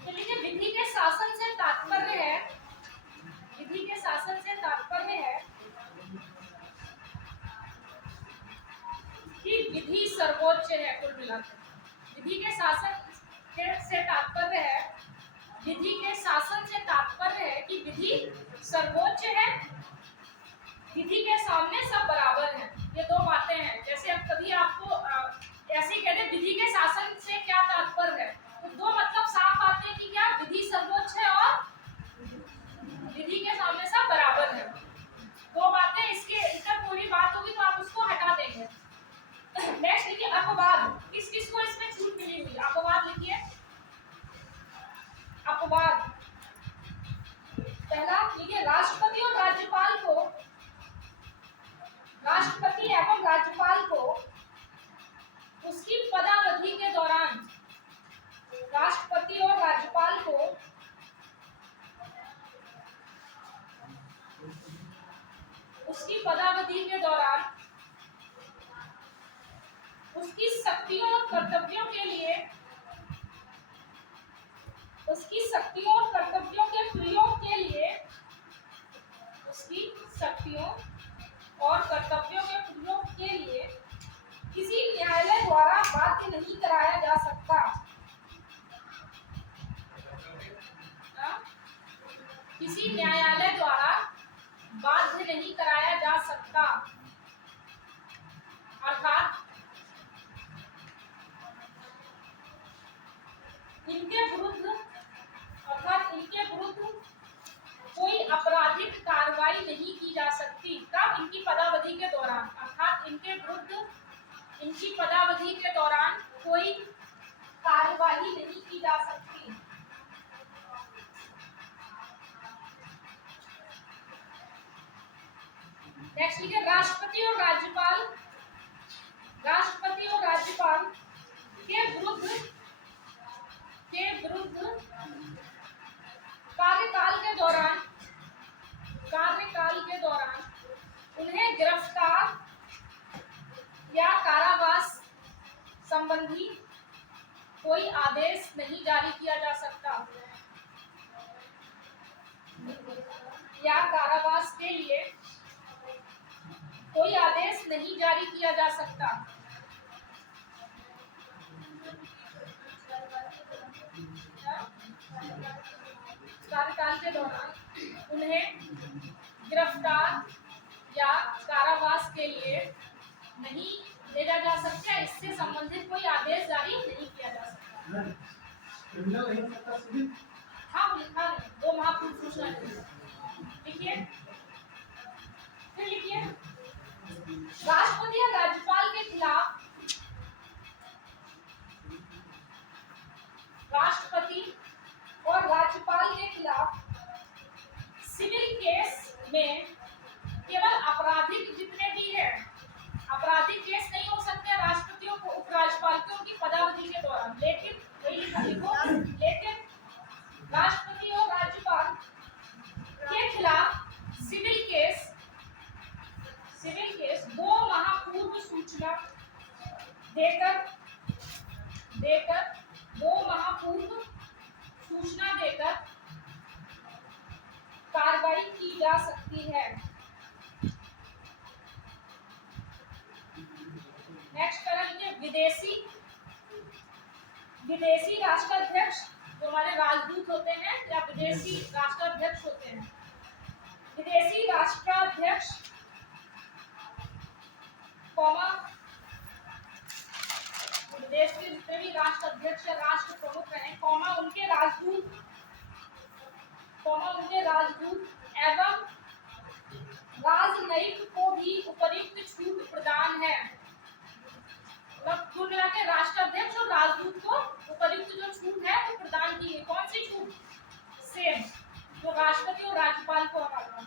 चलिए, विधि के शासन से तात्पर्य है, विधि के शासन से तात्पर्य है कि विधि सर्वोच्च है। कुल मिलाकर विधि के शासन से तात्पर्य है, विधि के शासन से तात्पर्य है कि विधि सर्वोच्च है, विधि के सामने सब बराबर हैं। ये दो बातें हैं। जैसे अब कभी आपको ऐसे ही कहते विधि के शासन से क्या तात्पर्य है, तो दो मतलब साफ आते हैं कि क्या विधि सर्वोच्च है और विधि के सामने सब बराबर है। दो बातें, इसके इधर कोई बात होगी तो आप उसको हटा देंगे। नेक्स्ट लिखिए अपवाद। किस किस को इसमें छूट मिली हुई, अपवाद लिखिए। अपवाद पहला लिखिए, राष्ट्रपति और राज्यपाल को, राष्ट्रपति एवं राज्यपाल को उसकी पदावधि के दौरान, राष्ट्रपति और राज्यपाल को उसकी पदावधि के दौरान उसकी शक्तियों और कर्तव्यों के लिए, उसकी शक्तियों और कर्तव्यों के प्रयोग के लिए, उसकी शक्तियों और कर्तव्यों के प्रयोग के लिए किसी न्यायालय द्वारा बाध्य नहीं कराया जा सकता। किसी न्यायालय द्वारा बाध्य नहीं कराया जा सकता, अर्थात इनके विरुद्ध कोई आपराधिक कार्रवाई नहीं की जा सकती। तब इनकी पदावधि के दौरान, अर्थात इनके विरुद्ध इनकी पदावधि के दौरान कोई कार्रवाई नहीं की जा सकती। नेक्स्ट लिखिए, राष्ट्रपति और राज्यपाल, राष्ट्रपति और राज्यपाल के विरुद्ध कार्यकाल के दौरान उन्हें गिरफ्तार या कारावास संबंधी कोई आदेश नहीं जारी किया जा सकता, या कारावास के लिए कोई आदेश नहीं जारी किया जा सकता। कार्यकाल के दौरान उन्हें गिरफ्तार या कारावास के लिए नहीं भेजा जा सकता, इससे संबंधित कोई आदेश जारी नहीं किया जा सकता। हाँ, लिखा नहीं, दो महत्वपूर्ण सूचना लिखिए। फिर लिखिए, राष्ट्रपति या राज्यपाल के खिलाफ, राष्ट्रपति और राज्यपाल के खिलाफ सिविल केस में केवल आपराधिक जितने भी है, आपराधिक केस नहीं हो सकते राष्ट्रपतियों को, उपराज्यपाल को उनकी पदावधि के दौरान। लेकिन वही लिखो, लेकिन राष्ट्रपति और राज्यपाल जा सकती है। नेक्स्ट करेंगे विदेशी राष्ट्राध्यक्ष, जो हमारे राजदूत होते हैं या विदेशी राष्ट्राध्यक्ष होते हैं। विदेशी राष्ट्राध्यक्ष कॉमा देश के जितने भी राष्ट्राध्यक्ष या राष्ट्र प्रमुख हैं, कॉमा उनके राजदूत एवं राजनयिक को भी उपयुक्त छूट प्रदान है। मतलब कुल मिला के राष्ट्राध्यक्ष और राजदूत को उपयुक्त जो छूट है वो प्रदान की है। कौन सी छूट? सेम जो राष्ट्रपति और राज्यपाल को हमारा।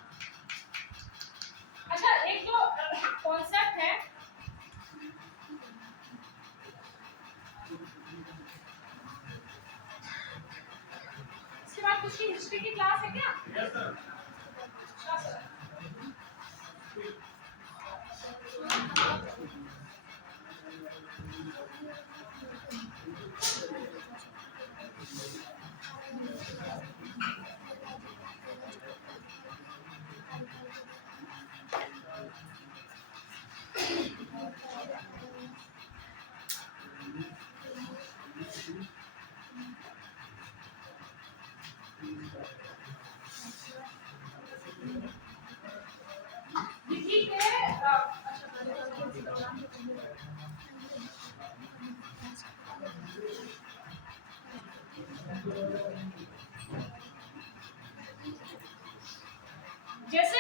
अच्छा, एक जो कॉन्सेप्ट है इसके बाद कुछ हिस्ट्री की क्लास है क्या? Yes sir. अच्छा सर। विधि के जैसे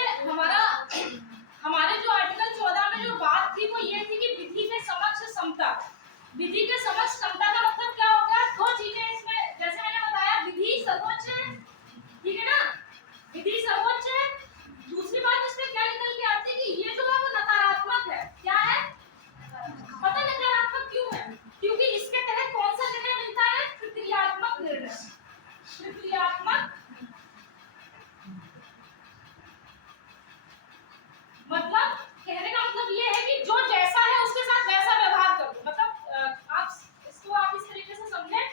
हमारे जो आर्टिकल 14 में जो बात थी वो ये थी कि विधि के समक्ष समता। विधि के समक्ष समता का मतलब क्या हो गया? दो चीजें इसमें, जैसे मैंने बताया विधि सर्वोच्च है, ठीक है ना, विधि सर्वोच्च है। दूसरी बात इसमें क्या निकल के आती है कि ये जो है वो नकारात्मक है। क्या है? पता नकारात्मक क्यों है? क्योंकि इसके तहत कौन सा निर्णय मिलता है? तृतीयात्मक निर्णय। तृतीयात्मक मतलब कहने का मतलब ये है कि जो जैसा है उसके साथ वैसा व्यवहार करो। मतलब आप इस तरीके से समझें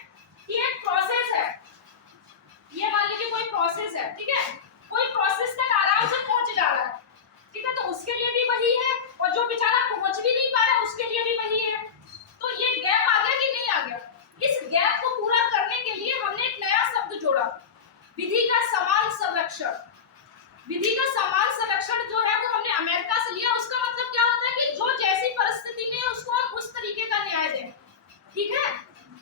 कि एक प्रोसेस है, ये मान लीजिए कोई प्रोसेस है, ठीक है, कोई प्रोसेस तक आराम से पहुंच जा रहा है, ठीक है, तो उसके लिए भी वही है, और जो बेचारा पहुंच भी नहीं पा रहा उसके लिए भी वही है। तो ये गैप आ गया कि नहीं आ गया? इस गैप को पूरा करने के लिए हमने एक नया शब्द जोड़ा, विधि का समान संरक्षण। विधि का समान संरक्षण जो है वो हमने अमेरिका से लिया। उसका मतलब क्या होता है कि जो जैसी परिस्थिति में है उसको हम उस तरीके का न्याय दें, ठीक है।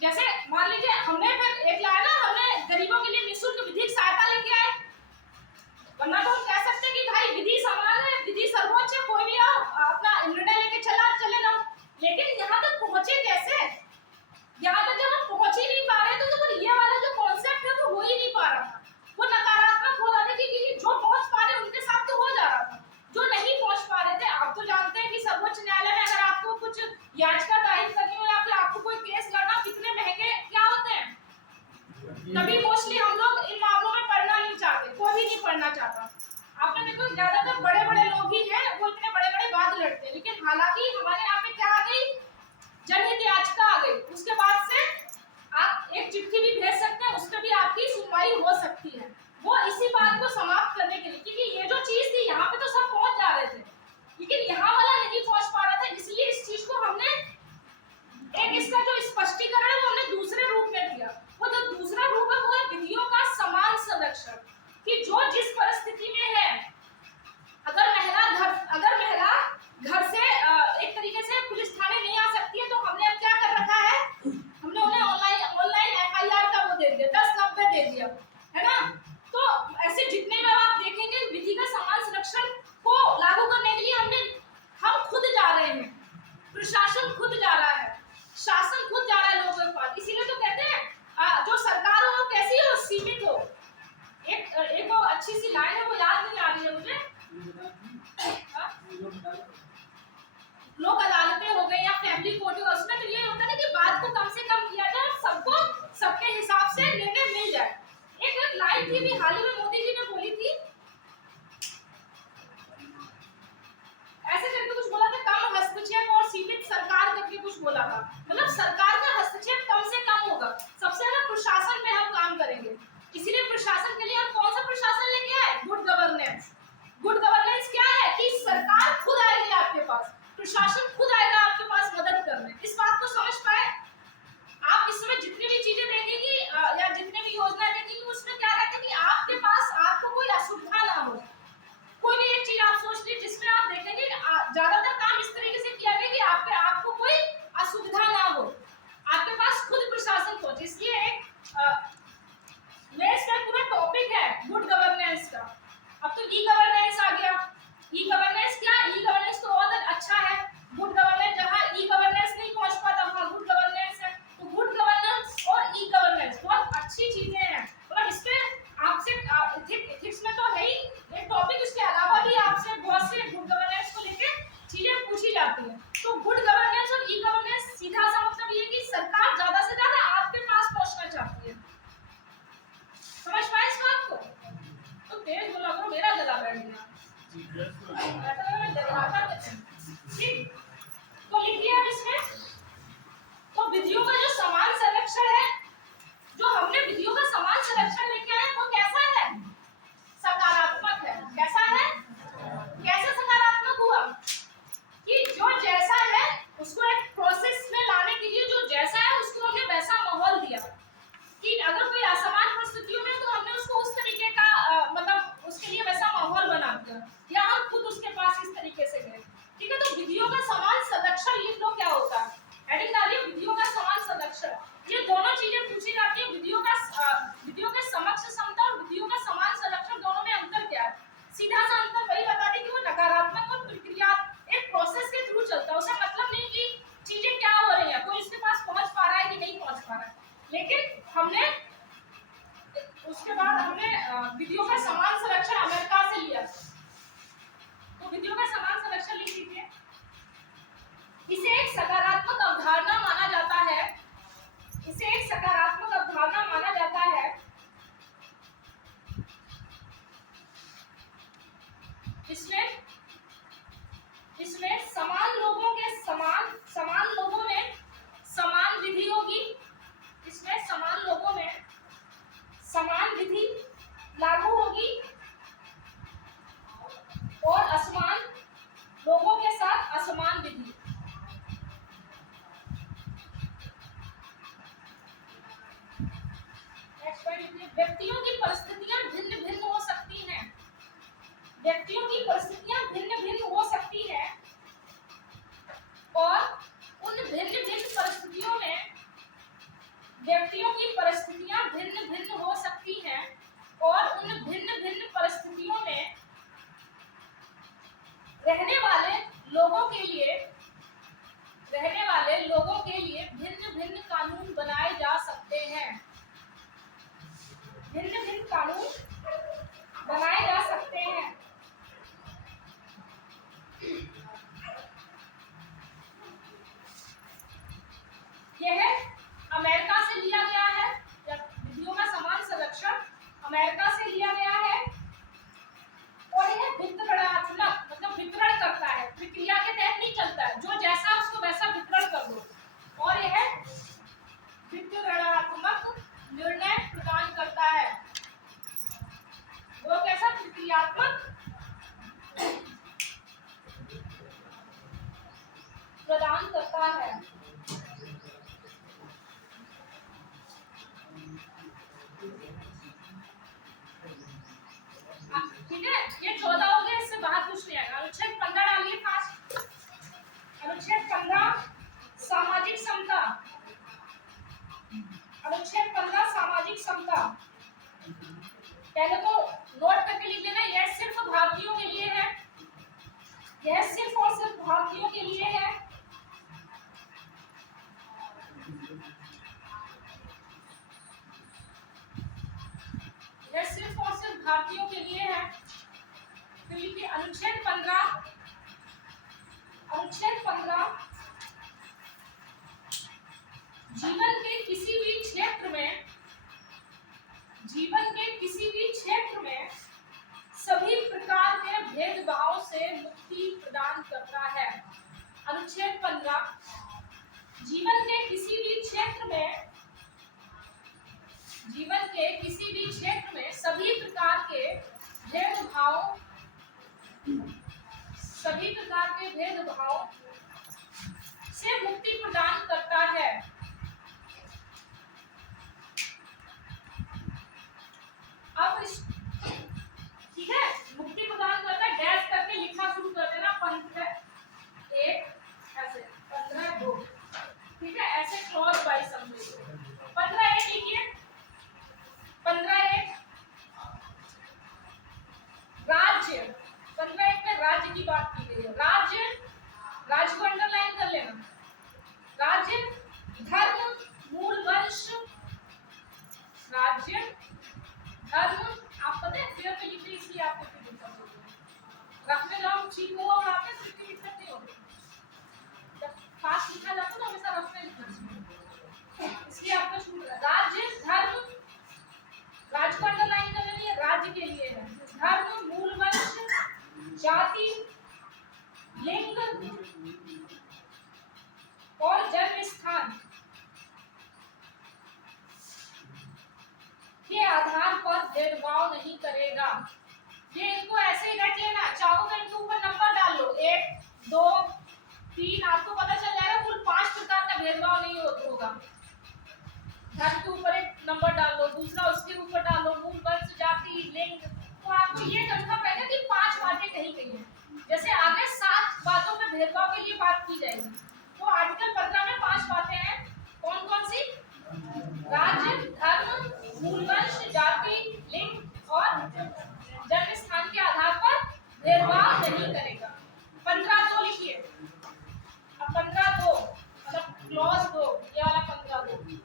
जैसे मान लीजिए हमने फिर एक लाया ना, हमने गरीबों के लिए निःशुल्क विधिक सहायता लेके आए, वरना तो हम कह सकते हैं कि भाई विधि समान है, विधि सर्वोच्च है, कोई भी आओ अपना निर्णय लेके चले जाओ। लेकिन यहाँ तक पहुंचे कैसे? यहाँ तक जब हम पहुंच ही नहीं पा रहे तो फिर ये वाला जो कॉन्सेप्ट है वो हो ही नहीं पा रहा था, वो नकारात्मक हो रहा था, क्योंकि जो पहुंच पा रहे उनके साथ तो हो जा रहा था, जो नहीं पहुंच पा रहे थे। आप तो जानते हैं कि सर्वोच्च न्यायालय में अगर आपको कुछ याचिका दायर करनी हो या फिर आपको कोई केस लड़ना, कितने महंगे क्या होते हैं। तभी मोस्टली हम लोग इन मामलों में पढ़ना नहीं चाहते, कोई भी नहीं पढ़ना चाहता। आपने देखो ज्यादातर बड़े बड़े लोग ही हैं वो इतने बड़े बड़े वाद लड़ते हैं, लेकिन हालांकि हमारे यहाँ पे क्या आ गई, जनहित याचिका आ गई। उसके बाद से आप एक चिट्ठी भी भेज सकते हैं, उस पर भी आपकी सुनवाई हो सकती है। वो इसी बात को समाप्त करने के लिए, क्योंकि ये जो चीज थी यहाँ पे तो सब पहुंच जा रहे थे, लेकिन यहाँ वाला नहीं पहुंच पा रहा था, इसलिए इस चीज को हमने एक इसका जो स्पष्टीकरण है वो हमने दूसरे रूप में दिया। वो जो दूसरा रूप है वो है विधियों का समान संरक्षण, कि जो जिस परिस्थिति में है, अगर महिला घर से एक तरीके से पुलिस थाने नहीं आ सकती है, तो हमने अब क्या कर रखा है, हमने उन्हें ऑनलाइन FIR का वो दे दिया, 1090 दे दिया, है ना। तो ऐसे जितने में आप देखेंगे विधि का समान संरक्षण को लागू करने के लिए हम खुद जा रहे हैं, प्रशासन खुद जा रहा है, शासन खुद जा रहा है लोगों के पास। इसीलिए तो कहते हैं जो सरकार हो वो कैसी हो, सीमित हो। एक वो अच्छी सी लाइन है, वो याद नहीं आ रही है मुझे, लोक अदालतें हो गई या फैमिली कोर्ट हो, उसमें तो ये होता है कि बात को कम से कम किया जाए, सबको सबके हिसाब से निर्णय मिल जाए। एक लाइन थी भी हाल ही में मोदी जी ने बोली थी, ऐसे करके कुछ बोला था, कम हस्तक्षेप और सीमित सरकार करके कुछ बोला था। मतलब सरकार का हस्तक्षेप कम से कम होगा, सबसे ज्यादा प्रशासन में हम काम करेंगे। इसीलिए प्रशासन के लिए हम कौन सा प्रशासन लेके आए, गुड गवर्नेंस। ठीक, तो लिखिए अब इसमें। तो विधियों का जो समान संरक्षण है, जो हमने विधियों का समान संरक्षण लेके आए वो कैसा है? सकारात्मक है। कैसा है? कैसे सकारात्मक हुआ? कि जो जैसा है उसको एक प्रोसेस में लाने के लिए जो जैसा है उसको हमने वैसा माहौल दिया, कि अगर कोई असमान परिस्थितियों में तो हमने उसको उस तरीके का मतलब उसके लिए वैसा माहौल बना दिया, या हम खुद उसके पास इस तरीके से गए। ठीक है, तो विधियों का समान संरक्षण लिख लो क्या होता है। हेडिंग डालिए विधियों का समान संरक्षण। ये दोनों चीजें पूछी जाती है, विधियों के समक्ष समता और विधियों का समान संरक्षण, दोनों में अंतर क्या है? सीधा सा अंतर वही बता दें कि वो नकारात्मक और प्रक्रिया एक प्रोसेस के थ्रू चलता है। उसका मतलब नहीं कि चीजें क्या हो रही है, कोई उसके पास पहुंच पा रहा है कि नहीं पहुंच पा रहा है, लेकिन हमने उसके बाद हमने विधियों का समान संरक्षण अमेरिका से लिया। तो विधियों का समान संरक्षण लिख लीजिए। इसे एक सकारात्मक अवधारणा माना जाता है। इसे एक सकारात्मक अवधारणा माना जाता है। इसमें समान लोगों में समान विधि होगी। इसमें समान लोगों में समान विधि लागू होगी और असमान लोगों के साथ असमान विधि। व्यक्तियों की परिस्थितियां भिन्न भिन्न हो सकती हैं। व्यक्तियों की परिस्थितियां भिन्न भिन्न हो सकती हैं और उन भिन्न भिन्न परिस्थितियों में व्यक्तियों की परिस्थितियां भिन्न भिन्न हो सकती हैं और उन भिन्न भिन्न परिस्थितियों में रहने वाले लोगों के लिए भिन्न भिन्न कानून बनाए जा सकते हैं। भिन्न भिन्न कानून बनाए जा सकते हैं। यह अमेरिका से लिया गया है। विधियों का समान संरक्षण अमेरिका से लिया गया है और यह वितरणात्मक मतलब वितरण करता है, प्रक्रिया के तहत नहीं चलता है। जो जैसा उसको वैसा वितरण कर दो, और यह वितरणात्मक निर्णय प्रदान करता है। वो कैसा? प्रक्रियात्मक प्रदान करता है। ठीक है, ये 14 हो गए, इससे बाहर कुछ नहीं आएगा। अनुच्छेद 15 डालिए फास्ट। अनुच्छेद 15 सामाजिक समता। अनुच्छेद 15 सामाजिक समता। पहले तो नोट करके लिख लेना, यह सिर्फ भारतीयों के लिए है। यह सिर्फ और सिर्फ भारतीयों के लिए है। यह सिर्फ और सिर्फ भारतीयों के लिए है। तो लिखिए अनुच्छेद 15 जीवन के किसी भी क्षेत्र में सभी प्रकार के भेदभाव से मुक्ति प्रदान करता है। अनुच्छेद 15 जीवन के किसी भी क्षेत्र में सभी प्रकार के भेदभाव से मुक्ति प्रदान करता है। अब ठीक है, मुक्ति प्रदान करता है, डैश करके लिखना शुरू कर देना। 15(1) ऐसे 15(2), ठीक है, ऐसे क्लॉज वाइज समझिए। 15(1) लिखिए। 15(1) राज्य। 15(1) में राज्य की बात की गई है। राज्य को अंडरलाइन कर लेना। राज्य, धर्म, मूल वंश। राज्य, धर्म, आप पता है पेपर पे लिखते इसलिए आपको रखने जाओ ठीक हो और आपने सिर्फ लिख सकते हो। जब फास्ट लिखा जाता है तो हमेशा रखने लिखना चाहिए, इसलिए आपका शुरू राज्य, धर्म, राज्य को अंडरलाइन कर लेनी है, राज्य के लिए है। धर्म, मूल वंश, जाति, लिंग और जन्म स्थान के आधार पर भेदभाव नहीं करेगा। ये इनको ऐसे ही रख लेना, चाहो तो इनके ऊपर नंबर डाल लो, 1 2 3, आपको पता चल जाएगा कुल 5 प्रकार का भेदभाव नहीं होगा। धर्म के ऊपर एक नंबर डाल लो, दूसरा उसके ऊपर डाल लो, मूल वंश, जाति, लिंग। तो आपको ये कंफर्म रहेगा कि 5 बातें कही गई हैं। जैसे आगे 7 बातों में भेदभाव के लिए बात की जाएगी, तो आर्टिकल 15 में 5 बातें हैं। कौन कौन सी? राज्य, धर्म, मूल वंश, जाति, लिंग और जन्म स्थान के आधार पर भेदभाव नहीं करेगा। 15(2) लिखिए। अब 15(2) मतलब क्लॉज 2, ये वाला 15(2).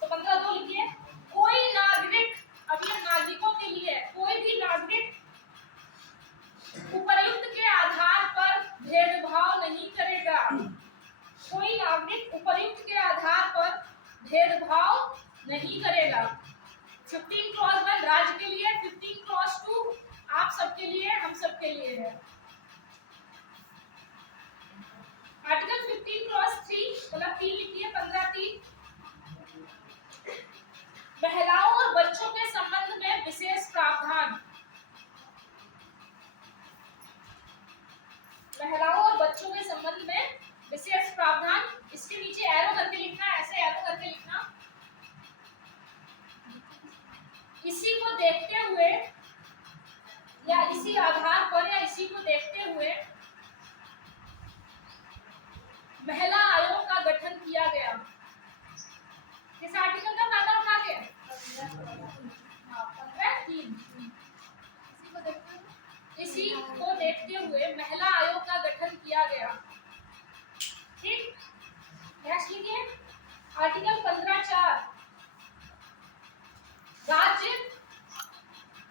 तो 15(2) लिखिए। कोई नागरिक, अब ये नागरिकों के लिए है, कोई भी नागरिक उपर्युक्त के आधार पर भेदभाव नहीं करेगा। कोई नागरिक उपर्युक्त के आधार पर भेदभाव नहीं करेगा। 15 क्लॉज 1 राज्य के लिए, 15 क्लॉज 2 आप सबके लिए, हम सबके लिए है। आर्टिकल 15 क्लॉज 3 मतलब 3 लिखिए। 15(3) महिलाओं और बच्चों के संबंध में विशेष प्रावधान। महिलाओं और बच्चों के संबंध में विशेष प्रावधान। इसके नीचे एरो करके लिखना, ऐसे एरो करके लिखना। इसी को देखते हुए या इसी आधार पर या इसी को देखते हुए महिला आयोग का गठन किया गया। किस आर्टिकल का फायदा उठा के? 15(3). इसी को देखते हुए महिला आयोग का गठन किया गया। ठीक, नेक्स्ट लिखिए। आर्टिकल 15(4)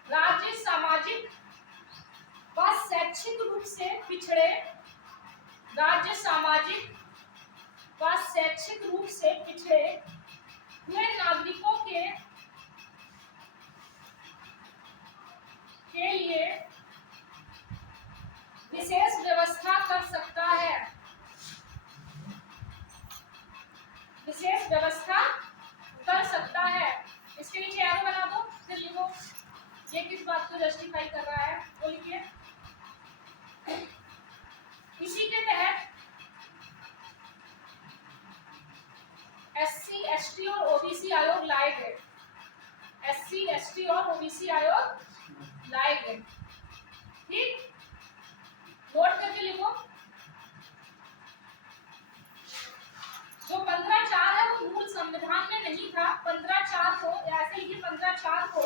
राज्य सामाजिक व शैक्षिक रूप से पिछड़े, राज्य सामाजिक व शैक्षिक रूप से पिछड़े हुए नागरिकों के लिए विशेष व्यवस्था कर सकता है। विशेष व्यवस्था कर सकता है। इसके नीचे एरो बना दो, फिर लिखो ये किस बात को जस्टिफाई कर रहा है, वो लिखिए। इसी के तहत SC, ST और OBC आयोग लाए गए। SC, ST और OBC आयोग लाए गए। ठीक, नोट करके लिखो। जो 15(4) है वो मूल संविधान में नहीं था। 15(4) को ऐसे लिखिए। 15(4) को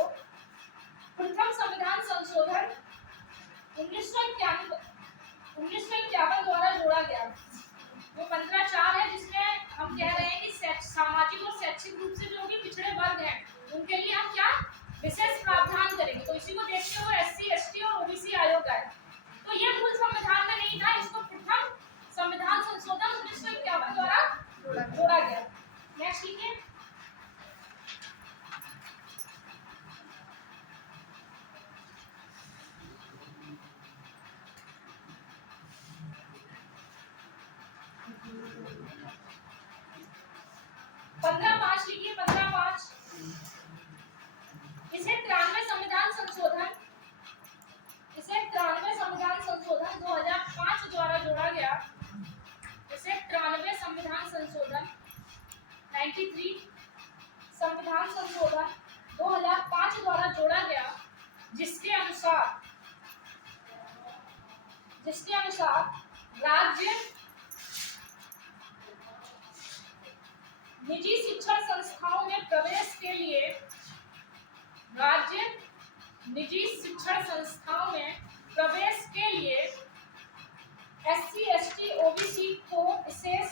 प्रथम संविधान संशोधन 1951 द्वारा जोड़ा गया। वो 15(4) है जिसमें हम कह रहे हैं कि सामाजिक और शैक्षिक रूप से जो भी पिछड़े वर्ग हैं उनके लिए हम क्या विशेष प्रावधान करेंगे। तो इसी को देखते हुए SC, ST और OBC आयोग आए। तो ये मूल संविधान में नहीं था, इसको प्रथम संविधान संशोधन 1951 द्वारा जोड़ा गया। नेक्स्ट लिखिए। लिखिए 15(5) इसे 93 संविधान संशोधन 2005 द्वारा जोड़ा गया। इसे 93 संविधान संशोधन 93 संविधान संशोधन 2005 द्वारा जोड़ा गया, जिसके अनुसार राज्य निजी शिक्षण संस्थाओं में प्रवेश के लिए SC, ST, OBC को विशेष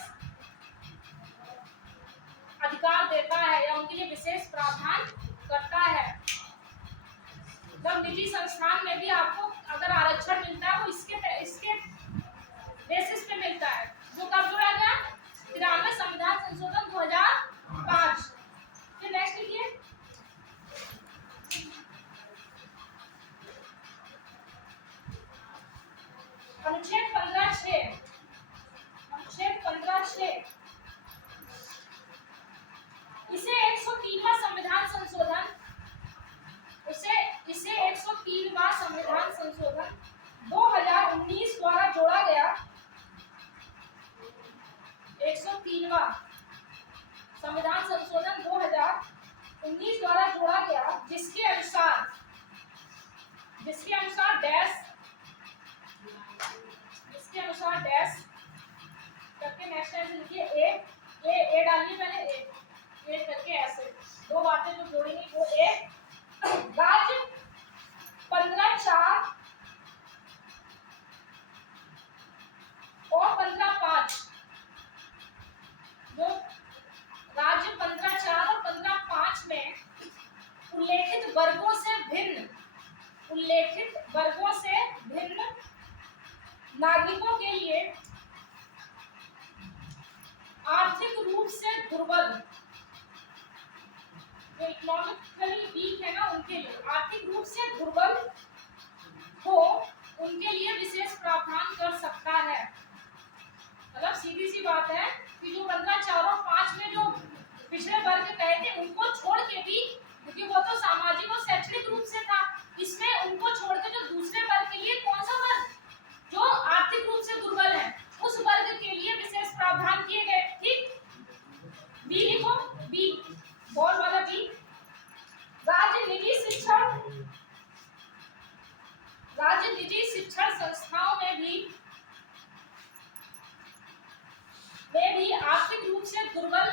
अधिकार देता है या उनके लिए विशेष प्रावधान करता है। जब निजी संस्थान में भी आपको अगर आरक्षण मिलता है वो इसके बेसिस पे मिलता है, जो कब जोड़ा गया? 93 संविधान संशोधन 2005। फिर नेक्स्ट लिखिए। 103वां संविधान संशोधन, इसे 103वां संविधान संशोधन 2019 द्वारा जोड़ा गया। 103वां संविधान संशोधन 2019 द्वारा जोड़ा गया, जिसके अनुसार डैश करके नेक्स्ट टाइम लिखिए ए डालिए, पहले ए करके ऐसे दो बातें जो जोड़ेंगे वो राज्य 15/4 और 15/5, जो राज्य 15/4 और 15/5 में उल्लेखित वर्गों से भिन्न नागरिकों के लिए आर्थिक रूप से दुर्बल, जो इकोनॉमिकली वीक है ना, उनके लिए आर्थिक रूप से दुर्बल हो, उनके लिए विशेष प्रावधान कर सकता है। मतलब सीधी सी बात है कि जो 15/4 और 5 में जो पिछड़े वर्ग गए थे उनको छोड़ के भी, क्योंकि वो तो सामाजिक और शैक्षणिक रूप से था, इसमें उनको छोड़ के जो दूसरे वर्ग के लिए, कौन सा वर्ग जो आर्थिक रूप से दुर्बल है, उस वर्ग के लिए विशेष प्रावधान किए गए। ठीक, बी लिखो, बी बॉल वाला बी। राज्य निजी शिक्षण संस्थाओं में भी आर्थिक रूप से दुर्बल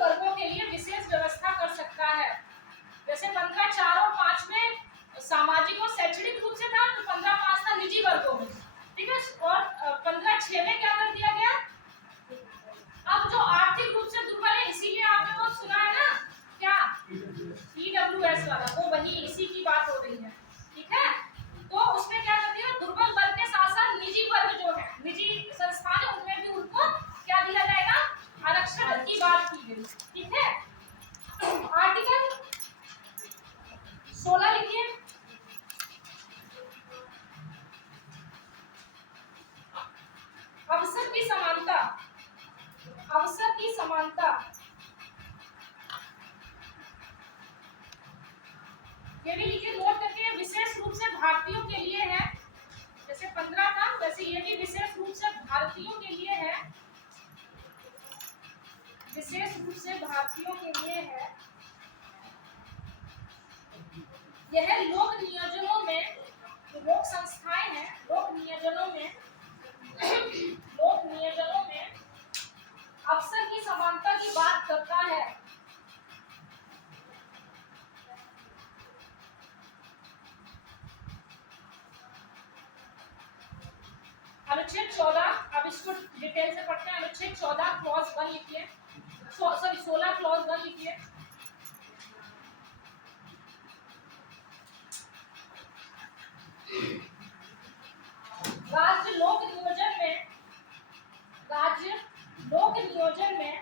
वर्गों के लिए विशेष व्यवस्था कर सकता है। जैसे 15/4 और 5 में सामाजिक और शैक्षणिक रूप से था, तो 15/5 था निजी वर्गों में, ठीक है, और 15/6 में क्या कर दिया गया, अब जो आर्थिक रूप से दुर्बल है, इसीलिए आपने वो सुना है ना क्या, EWS वाला, वो वही इसी की बात हो रही है। ठीक है, तो उसमें क्या कर दिया, दुर्बल वर्ग के साथ साथ निजी वर्ग जो है, निजी संस्थान है, उनमें भी उनको क्या दिया जाएगा, आरक्षण की बात की गई। ठीक है, आर्टिकल 16 लिखिए। अवसर की समानता, ये भी लिखिए नोट करके, विशेष रूप से भारतीयों के लिए है। जैसे 15 था, वैसे ये भी विशेष रूप से भारतीयों के लिए है, विशेष रूप से भारतीयों के लिए है। यह लोक नियोजनों में, लोक संस्थाएं हैं, लोक नियोजनों में अवसर की समानता की बात करता है। अनुच्छेद 14, अब इसको डिटेल से पढ़ते हैं। अनुच्छेद 14 क्लॉज 1 लिखिए, सॉरी 16 क्लॉज 1 लिखिए। राज्य लोक नियोजन में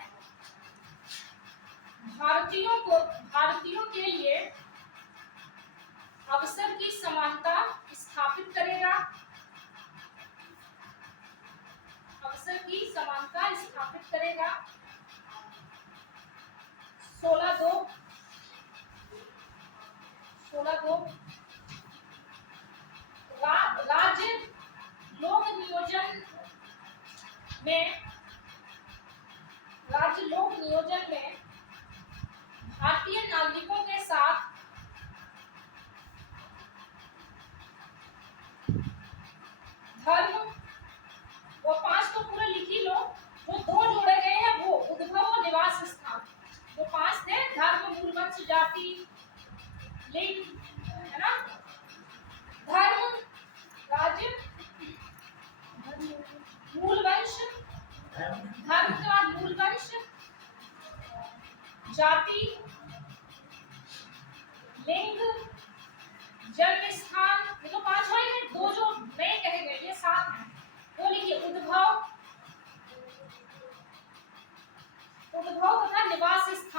भारतीयों के लिए अवसर की समानता स्थापित करेगा। अवसर की समानता स्थापित करेगा। 16(2) राज्य लोक नियोजन में भारतीय नागरिकों के साथ धर्म, वो 5 तो पूरा लिख ही लो, जो 2 जोड़े गए हैं वो उद्भव और निवास स्थान, जो 5 थे, धर्म, मूल वंश, जाति, लिंग, है ना, धर्म, राज्य, मूल वंश, धर्म का मूल वंश, जाति, लिंग, जन्म स्थान, ये तो 5 हुए हैं, 2 जो नए कहे गए, ये 7 हैं। वो लिखिए उद्भव तथा निवास स्थान।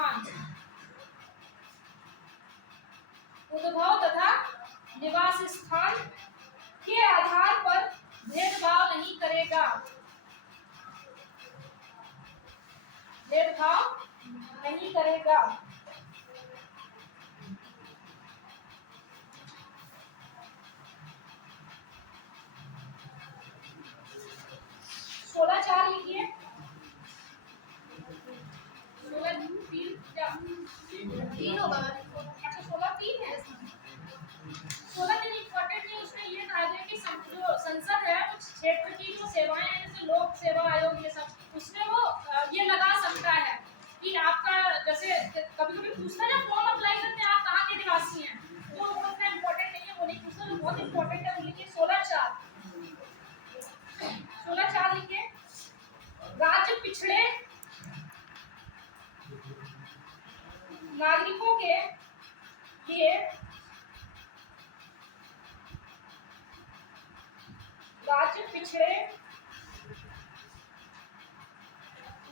करेगा। 16(4) लिखिए। 16(3) क्या 3 होगा? अच्छा 16(3) है। 16(3) इम्पोर्टेंट नहीं, उसमें ये कहा गया कि जो संसद है वो क्षेत्र की जो सेवाएं हैं जैसे लोक सेवा आयोग ये सब उसमें वो ये लगा सकता है कि आपका जैसे कभी कभी पूछता है जब फॉर्म अप्लाई करते हैं आप कहाँ के निवासी हैं, तो वो उतना इम्पोर्टेंट नहीं है, वो नहीं पूछता, जो बहुत इम्पोर्टेंट है वो लिखिए 16(4). 16(4) लिखिए। राज्य पिछड़े नागरिकों के लिए राज्य पिछड़े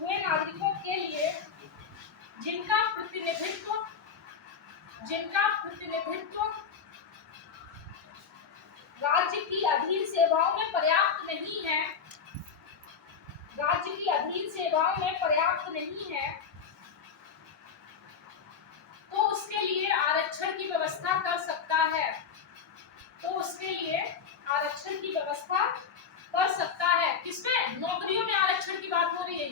हुए नागरिकों के लिए जिनका प्रतिनिधित्व राज्य की अधीन सेवाओं में पर्याप्त नहीं है, राज्य की अधीन सेवाओं में पर्याप्त नहीं है, तो उसके लिए आरक्षण की व्यवस्था कर सकता है, तो उसके लिए आरक्षण की व्यवस्था कर सकता है। किसमें? नौकरियों में आरक्षण की बात हो रही है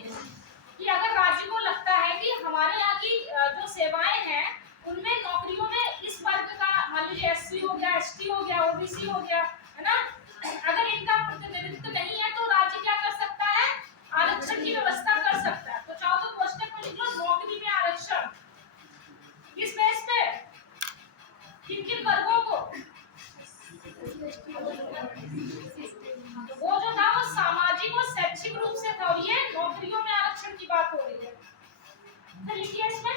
कि अगर राज्य को लगता है कि हमारे यहाँ की जो सेवाएं हैं उनमें नौकरियों में इस वर्ग का मान लीजिए एससी हो गया, एसटी हो गया, ओबीसी हो गया, है ना, अगर इनका प्रतिनिधित्व नहीं है तो राज्य क्या कर सकता है? आरक्षण की व्यवस्था कर सकता है। तो चाहो तो क्वेश्चन में लिख लो नौकरी में आरक्षण किस बेस पे, किन किन वर्गों को? वो जो था वो सामाजिक और शैक्षिक रूप से था, ये नौकरियों में आरक्षण की बात हो रही है। तो लिखिए इसमें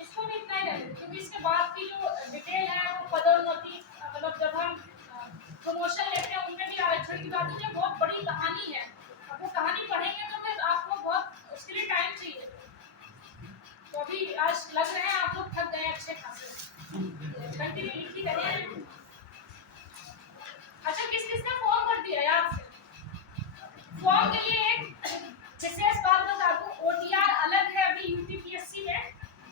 इसको लिखना है क्योंकि इसके बाद की जो डिटेल है वो पदोन्नति मतलब जब हम प्रमोशन लेते हैं उनमें भी आरक्षण की बात होती है, बहुत बड़ी कहानी है। अब वो कहानी पढ़ेंगे तो फिर आप लोग बहुत उसके लिए टाइम चाहिए, तो अभी आज लग रहे हैं आप लोग थक गए अच्छे खासे, कंटिन्यू लिखी करिए। अच्छा किस किसने फॉर्म भर दिया याद से? फॉर्म के लिए एक विशेष बात बता दूं, ओटीआर अलग है अभी यूपीपीएससी में,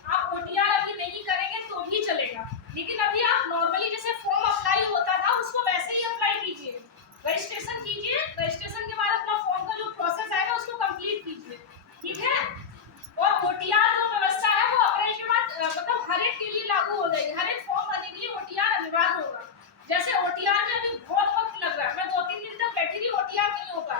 आप ओटीआर अभी नहीं करेंगे तो भी चलेगा, लेकिन अभी आप नॉर्मली जैसे फॉर्म अप्लाई होता था उसको वैसे ही अप्लाई कीजिए, रजिस्ट्रेशन कीजिए, रजिस्ट्रेशन के बाद अपना फॉर्म का जो प्रोसेस आएगा उसको कंप्लीट कीजिए, ठीक है। और ओटीआर जो व्यवस्था है वो अप्रैल के बाद मतलब हर एक के लिए लागू हो जाएगी, हर एक फॉर्म भरने के लिए ओटीआर अनिवार्य होगा। जैसे ओटीआर में अभी बहुत वक्त लग रहा है, मैं 2-3 दिन तक बैठी थी, ओटीआर नहीं होगा,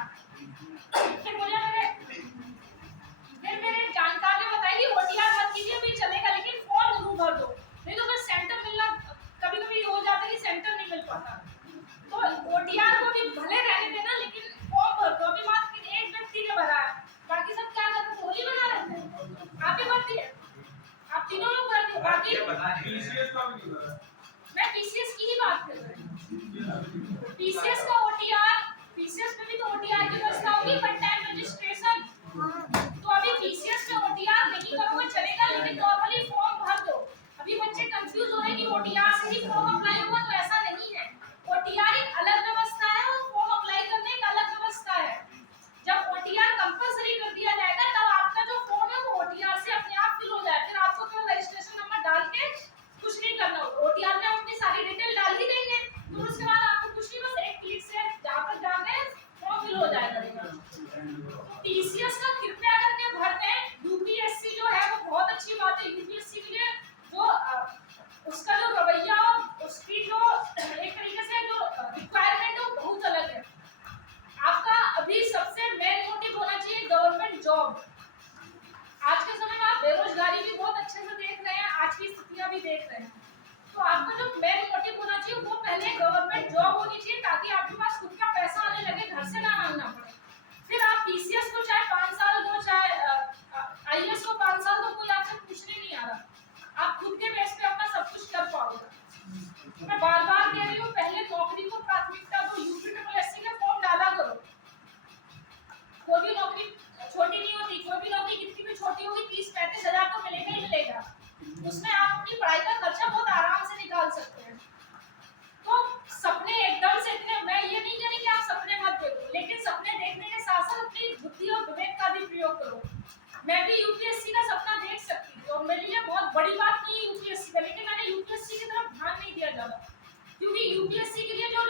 फिर मेरे जानकार ने बताया कि ओटीआर मत कीजिए अभी चलेगा, लेकिन फॉर्म जरूर भर दो, नहीं तो फिर सेंटर मिलना कभी कभी हो जाता है कि सेंटर नहीं मिल पाता, तो ओटीआर को भी भले रहने देना लेकिन फॉर्म भर दो। अभी मात्र एक व्यक्ति ने भरा है, बाकी सब क्या कर रहे हैं, होली मना रहे हैं, आप ही भरती है, आप तीनों लोग भर दिए, बाकी पीसीएस का भी नहीं भरा, मैं पीसीएस की ही बात कर रही हूँ, पीसीएस का ओटीआर, पीसीएस में भी तो ओटीआर की व्यवस्था होगी, वन टाइम रजिस्ट्रेशन, तो अभी पीसीएस में ओटीआर नहीं करोगे चलेगा, लेकिन नॉर्मली फॉर्म भर दो। अभी बच्चे कंफ्यूज हो रहे हैं कि ओटीआर से ही फॉर्म अप्लाई होगा, तो ऐसा नहीं है, ओटीआर एक अलग व्यवस्था है और फॉर्म अप्लाई करने एक अलग व्यवस्था है। जब ओटीआर कंपलसरी कर दिया जाएगा तब आपका जो फॉर्म है वो ओटीआर से अपने आप फिल हो जाए, फिर आपको केवल रजिस्ट्रेशन नंबर डाल के कुछ नहीं करना होगा, ओटीआर में अपनी सारी डिटेल डाल ही देंगे, तो उसके बाद आपको कुछ नहीं, बस एक क्लिक से जहां तक जाना है फॉर्म फिल हो जाएगा। तो टीसीएस का कृपया करके भर दें, यूपीएससी जो है वो बहुत अच्छी बात है, यूपीएससी के लिए जो उसका जो रवैया क्योंकि यूपीएससी के लिए जो